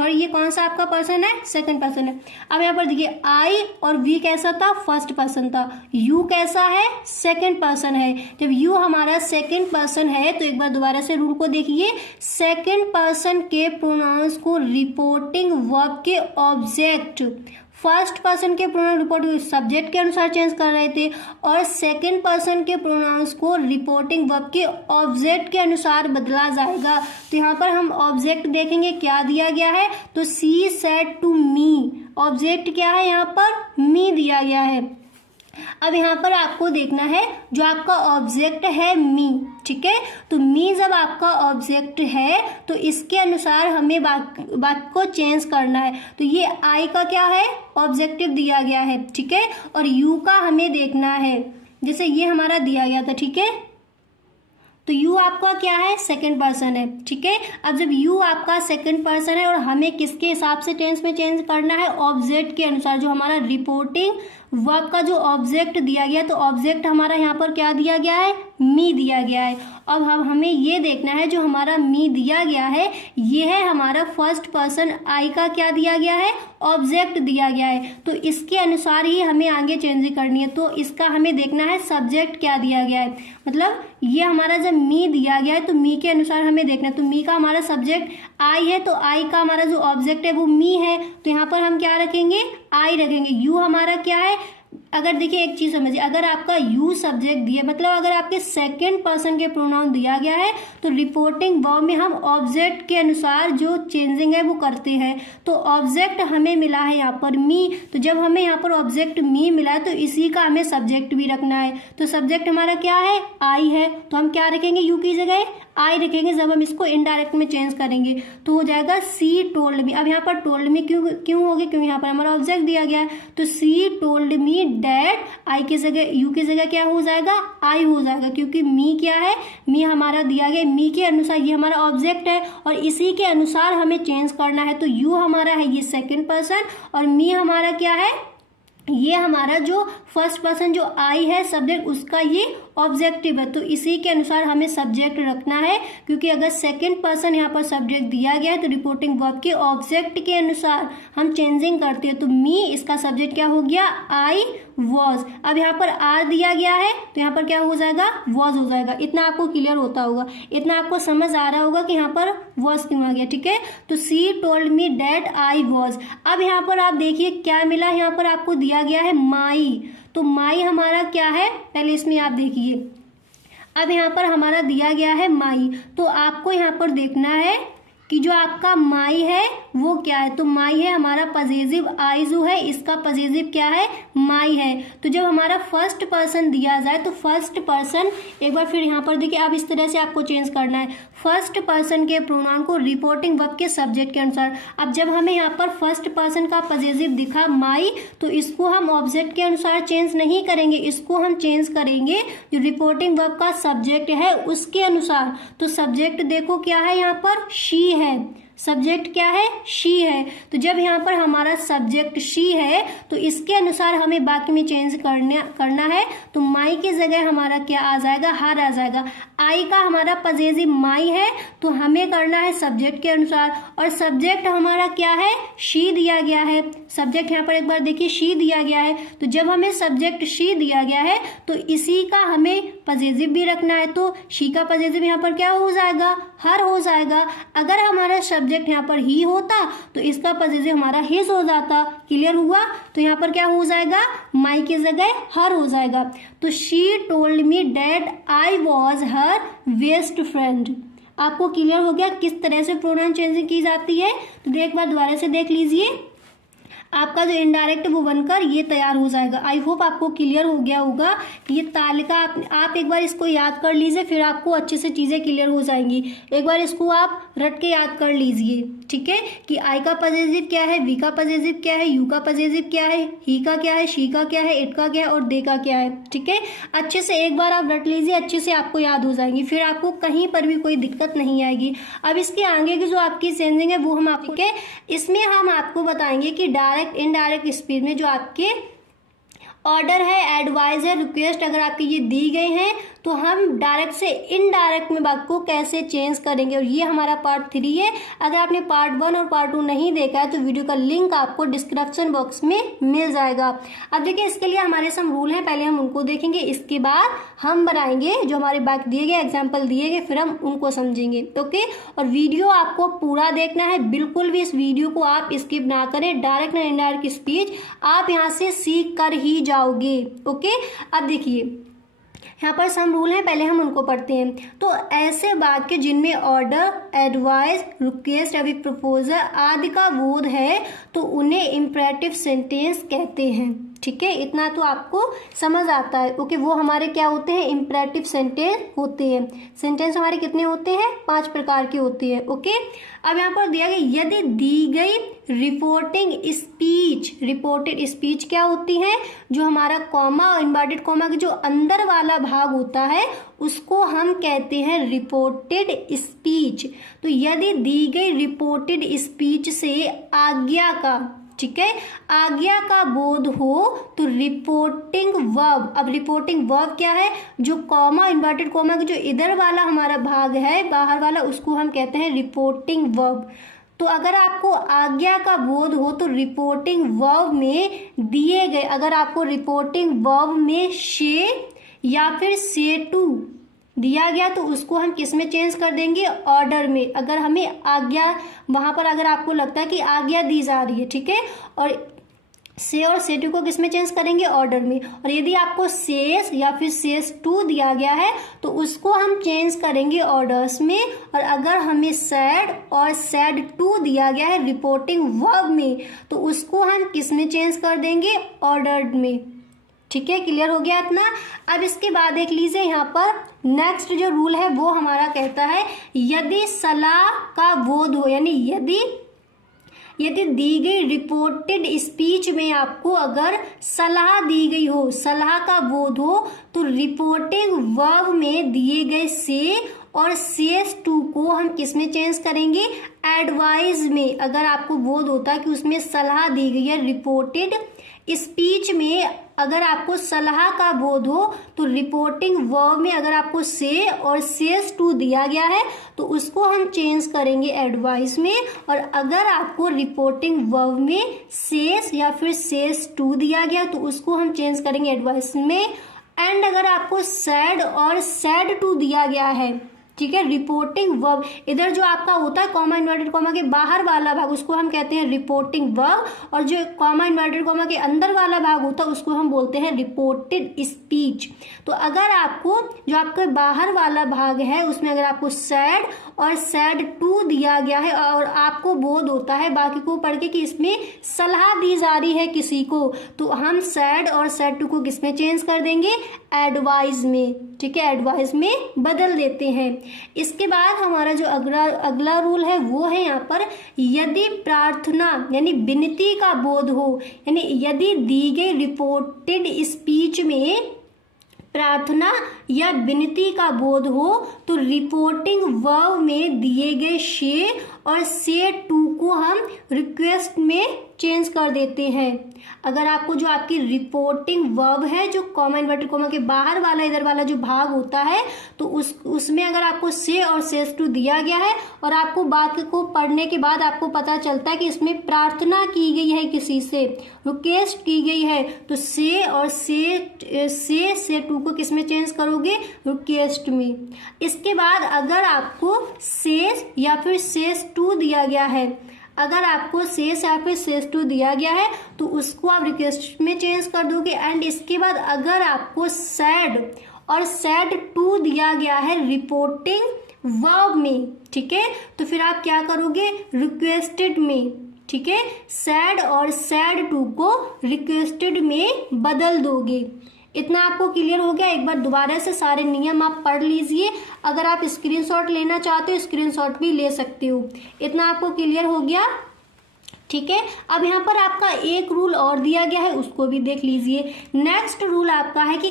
ये कौन सा आपका पर्सन है, सेकंड पर्सन है। अब यहाँ पर देखिए आई और वी कैसा था, फर्स्ट पर्सन था, यू कैसा है, सेकंड पर्सन है। जब यू हमारा सेकंड पर्सन है तो एक बार दोबारा से रूल को देखिए, सेकंड पर्सन के प्रोनाउंस को रिपोर्टिंग वर्ब के ऑब्जेक्ट, फर्स्ट पर्सन के प्रोनाउन रिपोर्टिंग सब्जेक्ट के अनुसार चेंज कर रहे थे और सेकंड पर्सन के प्रोनाउंस को रिपोर्टिंग वर्ब के ऑब्जेक्ट के अनुसार बदला जाएगा। तो यहाँ पर हम ऑब्जेक्ट देखेंगे क्या दिया गया है, तो she said to me, object क्या है यहाँ पर, मी दिया गया है। अब यहाँ पर आपको देखना है जो आपका ऑब्जेक्ट है मी, ठीक है, तो मी जब आपका ऑब्जेक्ट है तो इसके अनुसार हमें बात को चेंज करना है। तो ये आई का क्या है, ऑब्जेक्टिव दिया गया है, ठीक है, और यू का हमें देखना है, जैसे ये हमारा दिया गया था। ठीक है, तो यू आपका क्या है, सेकंड पर्सन है। ठीक है, अब जब यू आपका सेकंड पर्सन है और हमें किसके हिसाब से टेंस में चेंज करना है, ऑब्जेक्ट के अनुसार, जो हमारा रिपोर्टिंग वर्ब का जो ऑब्जेक्ट दिया गया, तो ऑब्जेक्ट हमारा यहाँ पर क्या दिया गया है, मी दिया गया है। अब हमें ये देखना है जो हमारा मी दिया गया है ये है हमारा फर्स्ट पर्सन आई का क्या दिया गया है, ऑब्जेक्ट दिया गया है, तो इसके अनुसार ही हमें आगे चेंज करनी है। तो इसका हमें देखना है सब्जेक्ट क्या दिया गया है, मतलब ये हमारा जब मी दिया गया है तो मी के अनुसार हमें देखना है। तो मी का हमारा सब्जेक्ट आई है, तो आई का हमारा जो ऑब्जेक्ट है वो मी है, तो यहाँ पर हम क्या रखेंगे, आई रखेंगे। यू हमारा क्या है, अगर देखिए एक चीज समझिए, अगर आपका यू सब्जेक्ट दिया, मतलब अगर आपके सेकंड पर्सन के प्रोनाउन दिया गया है तो रिपोर्टिंग वर्ब में हम ऑब्जेक्ट के अनुसार जो चेंजिंग है वो करते हैं। तो ऑब्जेक्ट हमें मिला है यहाँ पर मी, तो जब हमें यहाँ पर ऑब्जेक्ट मी मिला है तो इसी का हमें सब्जेक्ट भी रखना है। तो सब्जेक्ट हमारा क्या है, आई है, तो हम क्या रखेंगे, यू की जगह आई रखेंगे। जब हम इसको इनडायरेक्ट में चेंज करेंगे तो हो जाएगा सी टोल्ड मी। अब यहाँ पर टोल्ड मी क्यों होगी, क्योंकि यहाँ पर हमारा ऑब्जेक्ट दिया गया है, तो सी टोल्ड मी डैट, आई की जगह यू की जगह क्या हो जाएगा, आई हो जाएगा, क्योंकि मी क्या है, मी हमारा दिया गया, मी के अनुसार ये हमारा ऑब्जेक्ट है और इसी के अनुसार हमें चेंज करना है। तो यू हमारा है ये सेकंड पर्सन और मी हमारा क्या है, ये हमारा जो फर्स्ट पर्सन जो आई है सब्जेक्ट, उसका ये ऑब्जेक्टिव है। तो इसी के अनुसार हमें सब्जेक्ट रखना है, क्योंकि अगर सेकंड पर्सन यहाँ पर सब्जेक्ट दिया गया है तो रिपोर्टिंग वर्ब के ऑब्जेक्ट के अनुसार हम चेंजिंग करते हैं। तो मी इसका सब्जेक्ट क्या हो गया, आई वॉज। अब यहाँ पर आर दिया गया है तो यहाँ पर क्या हो जाएगा, वॉज हो जाएगा। इतना आपको क्लियर होता होगा, इतना आपको समझ आ रहा होगा कि यहाँ पर वॉज क्यों आ गया, ठीक है। तो she told me that I was. अब यहाँ पर आप देखिए क्या मिला, यहाँ पर आपको दिया गया है माई। तो माई हमारा क्या है, पहले इसमें आप देखिए। अब यहाँ पर हमारा दिया गया है माई, तो आपको यहाँ पर देखना है कि जो आपका माई है वो क्या है। तो माई है हमारा पजेसिव, आई जो है इसका पजेसिव क्या है, माई है। तो जब हमारा फर्स्ट पर्सन दिया जाए तो फर्स्ट पर्सन, एक बार फिर यहाँ पर देखिए, अब इस तरह से आपको चेंज करना है फर्स्ट पर्सन के प्रोनाउन को रिपोर्टिंग वर्ब के सब्जेक्ट के अनुसार। अब जब हमें यहाँ पर फर्स्ट पर्सन का पजेसिव दिखा माई, तो इसको हम ऑब्जेक्ट के अनुसार चेंज नहीं करेंगे, इसको हम चेंज करेंगे जो रिपोर्टिंग वर्ब का सब्जेक्ट है उसके अनुसार। तो सब्जेक्ट देखो क्या है, यहाँ पर शी है, सब्जेक्ट क्या है, शी है। तो जब यहाँ पर हमारा सब्जेक्ट शी है तो इसके अनुसार हमें बाकी में चेंज करना है। तो माई की जगह हमारा क्या आ जाएगा, हर आ जाएगा। आई का हमारा पजेसिव माई है तो हमें करना है सब्जेक्ट के अनुसार, और सब्जेक्ट हमारा क्या है, शी दिया गया है। सब्जेक्ट यहाँ पर एक बार देखिए शी दिया गया है, तो जब हमें सब्जेक्ट शी दिया गया है तो इसी का हमें पजेसिव भी रखना है। तो शी का पजेसिव यहाँ पर क्या हो जाएगा, हर हो जाएगा। अगर हमारा सब्जेक्ट यहाँ पर ही होता तो इसका पजेसिव हमारा हिज हो जाता। क्लियर हुआ। तो यहाँ पर क्या हो जाएगा, माई की जगह हर हो जाएगा। तो she told me that I was her best friend. आपको क्लियर हो गया किस तरह से प्रोनाउन चेंजिंग की जाती है। तो एक बार दोबारा से देख लीजिए, आपका जो इनडायरेक्ट वो बनकर ये तैयार हो जाएगा। आई होप आपको क्लियर हो गया होगा। ये तालिका आप एक बार इसको याद कर लीजिए, फिर आपको अच्छे से चीज़ें क्लियर हो जाएंगी। एक बार इसको आप रट के याद कर लीजिए, ठीक है, कि आई का पजेसिव क्या है, वी का पजेसिव क्या है, यू का पजेसिव क्या है, ही का क्या है, शी का क्या है, इट का क्या है और दे का क्या है। ठीक है, अच्छे से एक बार आप रट लीजिए, अच्छे से आपको याद हो जाएंगी, फिर आपको कहीं पर भी कोई दिक्कत नहीं आएगी। अब इसके आगे की जो आपकी चेंजिंग है वो हम आपको इसमें हम आपको बताएंगे कि डायरेक्ट इनडायरेक्ट स्पीच में जो आपके ऑर्डर है, एडवाइस है, रिक्वेस्ट अगर आपकी ये दी गई हैं तो हम डायरेक्ट से इनडायरेक्ट में बात को कैसे चेंज करेंगे, और ये हमारा पार्ट 3 है। अगर आपने पार्ट 1 और पार्ट 2 नहीं देखा है तो वीडियो का लिंक आपको डिस्क्रिप्शन बॉक्स में मिल जाएगा। अब देखिए इसके लिए हमारे सम रूल हैं, पहले हम उनको देखेंगे, इसके बाद हम बनाएंगे जो हमारे बाकी दिए गए एग्जाम्पल दिए गए, फिर हम उनको समझेंगे। ओके, और वीडियो आपको पूरा देखना है, बिल्कुल भी इस वीडियो को आप स्किप ना करें। डायरेक्ट ना इनडायरेक्ट स्पीच आप यहाँ से सीख कर ही जाओगे। ओके, अब देखिए यहाँ पर सम रूल हैं, पहले हम उनको पढ़ते हैं। तो ऐसे वाक्य जिनमें ऑर्डर, एडवाइस, रिक्वेस्ट या फिर प्रपोजल आदि का बोध है तो उन्हें इम्परेटिव सेंटेंस कहते हैं। ठीक है, इतना तो आपको समझ आता है। ओके, वो हमारे क्या होते हैं, इम्परेटिव सेंटेंस होते हैं। सेंटेंस हमारे कितने होते हैं, 5 प्रकार के होते हैं। ओके, अब यहाँ पर दिया गया यदि दी गई रिपोर्टिंग स्पीच, रिपोर्टेड स्पीच क्या होती है, जो हमारा कॉमा और इन्वर्टेड कॉमा के जो अंदर वाला भाग होता है उसको हम कहते हैं रिपोर्टेड स्पीच। तो यदि दी गई रिपोर्टेड स्पीच से आज्ञा का, ठीक है, आज्ञा का बोध हो तो रिपोर्टिंग वर्ब, अब रिपोर्टिंग वर्ब क्या है, जो कॉमा इन्वर्टेड कॉमा का जो इधर वाला हमारा भाग है बाहर वाला, उसको हम कहते हैं रिपोर्टिंग वर्ब। तो अगर आपको आज्ञा का बोध हो तो रिपोर्टिंग वर्ब में दिए गए, अगर आपको रिपोर्टिंग वर्ब में शे या फिर से टू दिया गया तो उसको हम किस में चेंज कर देंगे, ऑर्डर में। अगर हमें आज्ञा वहां पर अगर आपको लगता है कि आज्ञा दी जा रही है, ठीक है, और से और से टू को किस में चेंज करेंगे, ऑर्डर में। और यदि आपको सेस या फिर सेस टू दिया गया है तो उसको हम चेंज करेंगे ऑर्डर्स में। और अगर हमें सैड और सैड टू दिया गया है रिपोर्टिंग वर्ब में तो उसको हम किस में चेंज कर देंगे, ऑर्डर्ड में। ठीक है, क्लियर हो गया इतना। अब इसके बाद देख लीजिए यहाँ पर नेक्स्ट जो रूल है वो हमारा कहता है यदि सलाह का बोध हो, यानी यदि दी गई रिपोर्टेड स्पीच में आपको अगर सलाह दी गई हो, सलाह का बोध हो तो रिपोर्टिंग वर्ब में दिए गए से और सेस टू को हम किस में चेंज करेंगे, एडवाइस में। अगर आपको बोध होता है कि उसमें सलाह दी गई है रिपोर्टेड स्पीच में अगर आपको सलाह का बोध हो तो रिपोर्टिंग वर्ब में अगर आपको से और सेज टू दिया गया है तो उसको हम चेंज करेंगे एडवाइस में, और अगर आपको रिपोर्टिंग वर्ब में सेज या फिर सेज टू दिया गया तो उसको हम चेंज करेंगे एडवाइस में। एंड अगर आपको सैड और सैड टू दिया गया है, ठीक है, रिपोर्टिंग वर्ब, इधर जो आपका होता है कॉमा इन्वर्टेड कॉमा के बाहर वाला भाग उसको हम कहते हैं रिपोर्टिंग वर्ब, और जो कॉमा इन्वर्टेड कॉमा के अंदर वाला भाग होता है उसको हम बोलते हैं रिपोर्टेड स्पीच। तो अगर आपको जो आपके बाहर वाला भाग है उसमें अगर आपको सैड और सैड टू दिया गया है और आपको बोध होता है बाकी को पढ़ के कि इसमें सलाह दी जा रही है किसी को, तो हम सैड और सैड टू को किसमें चेंज कर देंगे, एडवाइस में, ठीक है, एडवाइस में बदल देते हैं। इसके बाद हमारा जो अगला रूल है वो है यहाँ पर, यदि प्रार्थना यानी विनती का बोध हो, यानी यदि दी गई रिपोर्टेड स्पीच में प्रार्थना या विनती का बोध हो तो रिपोर्टिंग वर्ब में दिए गए से और से टू को हम रिक्वेस्ट में चेंज कर देते हैं। अगर आपको जो आपकी रिपोर्टिंग वर्ब है जो कॉमा इन्वर्टेड कॉमा के बाहर वाला इधर वाला जो भाग होता है तो उसमें अगर आपको से और सेज टू दिया गया है और आपको बात को पढ़ने के बाद आपको पता चलता है कि इसमें प्रार्थना की गई है किसी से, रिक्वेस्ट की गई है, तो से और से टू को किस में चेंज करोगे, रिक्वेस्ट में। इसके बाद अगर आपको सेज या फिर सेज टू दिया गया है, अगर आपको सेज या फिर सेज टू दिया गया है तो उसको आप रिक्वेस्ट में चेंज कर दोगे। एंड इसके बाद अगर आपको सैड और सैड टू दिया गया है रिपोर्टिंग वर्ब में, ठीक है, तो फिर आप क्या करोगे, रिक्वेस्टेड में, ठीक है, सैड और सैड टू को रिक्वेस्टेड में बदल दोगे। इतना आपको क्लियर हो गया। एक बार दोबारा से सारे नियम आप पढ़ लीजिए, अगर आप स्क्रीनशॉट लेना चाहते हो स्क्रीनशॉट भी ले सकते हो। इतना आपको क्लियर हो गया, ठीक है। अब यहाँ पर आपका एक रूल और दिया गया है उसको भी देख लीजिए। नेक्स्ट रूल आपका है कि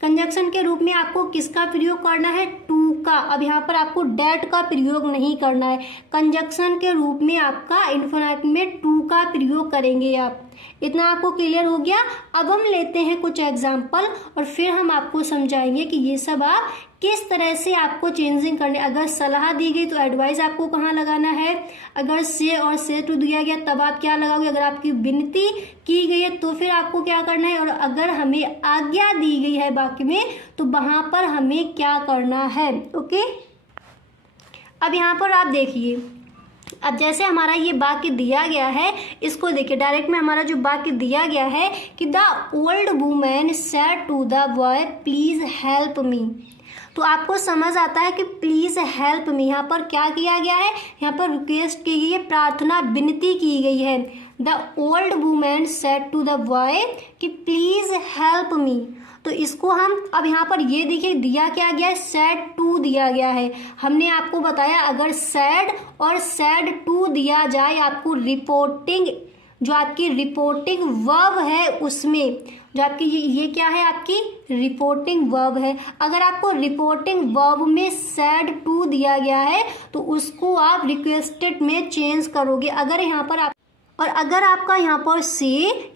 कंजक्शन के रूप में आपको किसका प्रयोग करना है, टू का। अब यहाँ पर आपको डेट का प्रयोग नहीं करना है, कंजक्शन के रूप में आपका इन्फिनिट में टू का प्रयोग करेंगे आप। इतना आपको क्लियर हो गया। अब हम लेते हैं कुछ एग्जाम्पल और फिर हम आपको समझाएंगे कि ये सब आप किस तरह से आपको चेंजिंग करने। अगर सलाह दी गई तो एडवाइस आपको कहाँ लगाना है, अगर से और से टू दिया गया तब आप क्या लगाओगे, अगर आपकी विनती की गई है तो फिर आपको क्या करना है, और अगर हमें आज्ञा दी गई है बाकी में तो वहां पर हमें क्या करना है। ओके, अब यहाँ पर आप देखिए, अब जैसे हमारा ये वाक्य दिया गया है इसको देखिए, डायरेक्ट में हमारा जो वाक्य दिया गया है कि the old women said to the boy please help me, तो आपको समझ आता है कि प्लीज हेल्प मी यहाँ पर क्या किया गया है, यहाँ पर रिक्वेस्ट की गई है, प्रार्थना विनती की गई है। The old women said to the boy कि प्लीज हेल्प मी, तो इसको हम अब यहाँ पर ये देखिए दिया क्या गया है, सैड टू दिया गया है। हमने आपको बताया अगर सैड और सैड टू दिया जाए आपको रिपोर्टिंग, जो आपकी रिपोर्टिंग वर्ब है उसमें, जो आपकी ये क्या है, आपकी रिपोर्टिंग वर्ब है। अगर आपको रिपोर्टिंग वर्ब में सैड टू दिया गया है तो उसको आप रिक्वेस्टेड में चेंज करोगे। अगर यहाँ पर आप और अगर आपका यहाँ पर से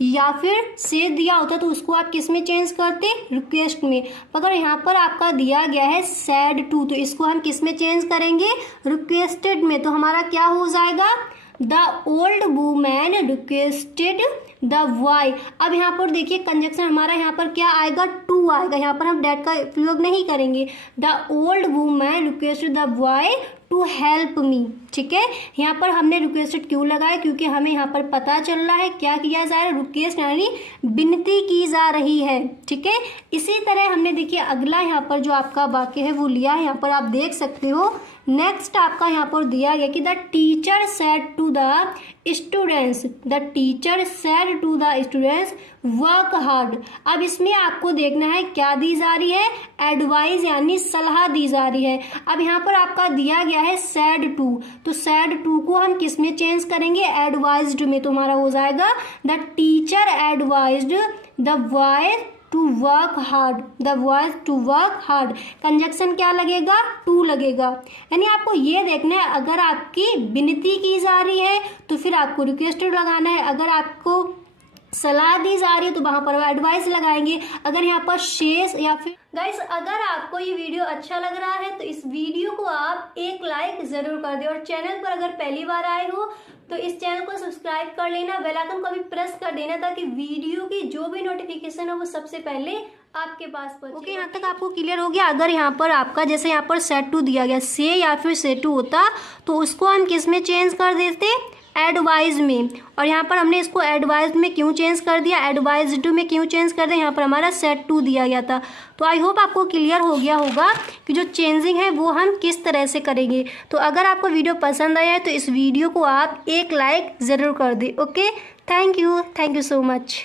या फिर से दिया होता तो उसको आप किस में चेंज करते, रिक्वेस्ट में। अगर यहाँ पर आपका दिया गया है सैड टू तो इसको हम किस में चेंज करेंगे, रिक्वेस्टेड में। तो हमारा क्या हो जाएगा, the old women requested the boy. अब यहाँ पर देखिए कंजक्शन हमारा यहाँ पर क्या आएगा, टू आएगा, यहाँ पर हम डेट का प्रयोग नहीं करेंगे। The old women requested the boy to help me, ठीक है। यहाँ पर हमने रिक्वेस्टेड क्यों लगाया, क्योंकि हमें यहाँ पर पता चल रहा है क्या किया जा रहा है, रिक्वेस्ट यानी विनती की जा रही है, ठीक है। इसी तरह हमने देखिए अगला यहाँ पर जो आपका वाक्य है वो लिया है, यहाँ पर आप देख सकते हो। नेक्स्ट आपका यहाँ पर दिया गया कि the teacher said to the students, the teacher said to the students work hard. अब इसमें आपको देखना है क्या दी जा रही है, एडवाइस यानी सलाह दी जा रही है। अब यहाँ पर आपका दिया गया है सैड टू, तो सैड टू को हम किस में चेंज करेंगे, एडवाइज्ड में। तो हमारा हो जाएगा the teacher advised the boy to work hard, the word to work hard, conjunction क्या लगेगा, टू लगेगा। यानी आपको ये देखना है, अगर आपकी विनती की जा रही है तो फिर आपको रिक्वेस्टेड लगाना है, अगर आपको सलाह दी जा रही है तो वहाँ पर एडवाइस लगाएंगे, अगर यहाँ पर शेष या फिर गाइस अगर आपको ये वीडियो अच्छा लग रहा है तो इस वीडियो को आप एक लाइक ज़रूर कर दें, और चैनल पर अगर पहली बार आए हो तो इस चैनल को सब्सक्राइब कर लेना, बेल आइकन को भी प्रेस कर देना ताकि वीडियो की जो भी नोटिफिकेशन है वो सबसे पहले आपके पास पहुंचे। ओके, यहाँ तक आपको क्लियर हो गया। अगर यहाँ पर आपका जैसे यहाँ पर सेट टू दिया गया, से या फिर से टू होता तो उसको हम किस में चेंज कर देते, एडवाइज में, और यहाँ पर हमने इसको एडवाइज में क्यों चेंज कर दिया, एडवाइज्ड में क्यों चेंज कर दिया, यहाँ पर हमारा सेट टू दिया गया था। तो आई होप आपको क्लियर हो गया होगा कि जो चेंजिंग है वो हम किस तरह से करेंगे। तो अगर आपको वीडियो पसंद आया है तो इस वीडियो को आप एक लाइक ज़रूर कर दें। Okay, thank you so much.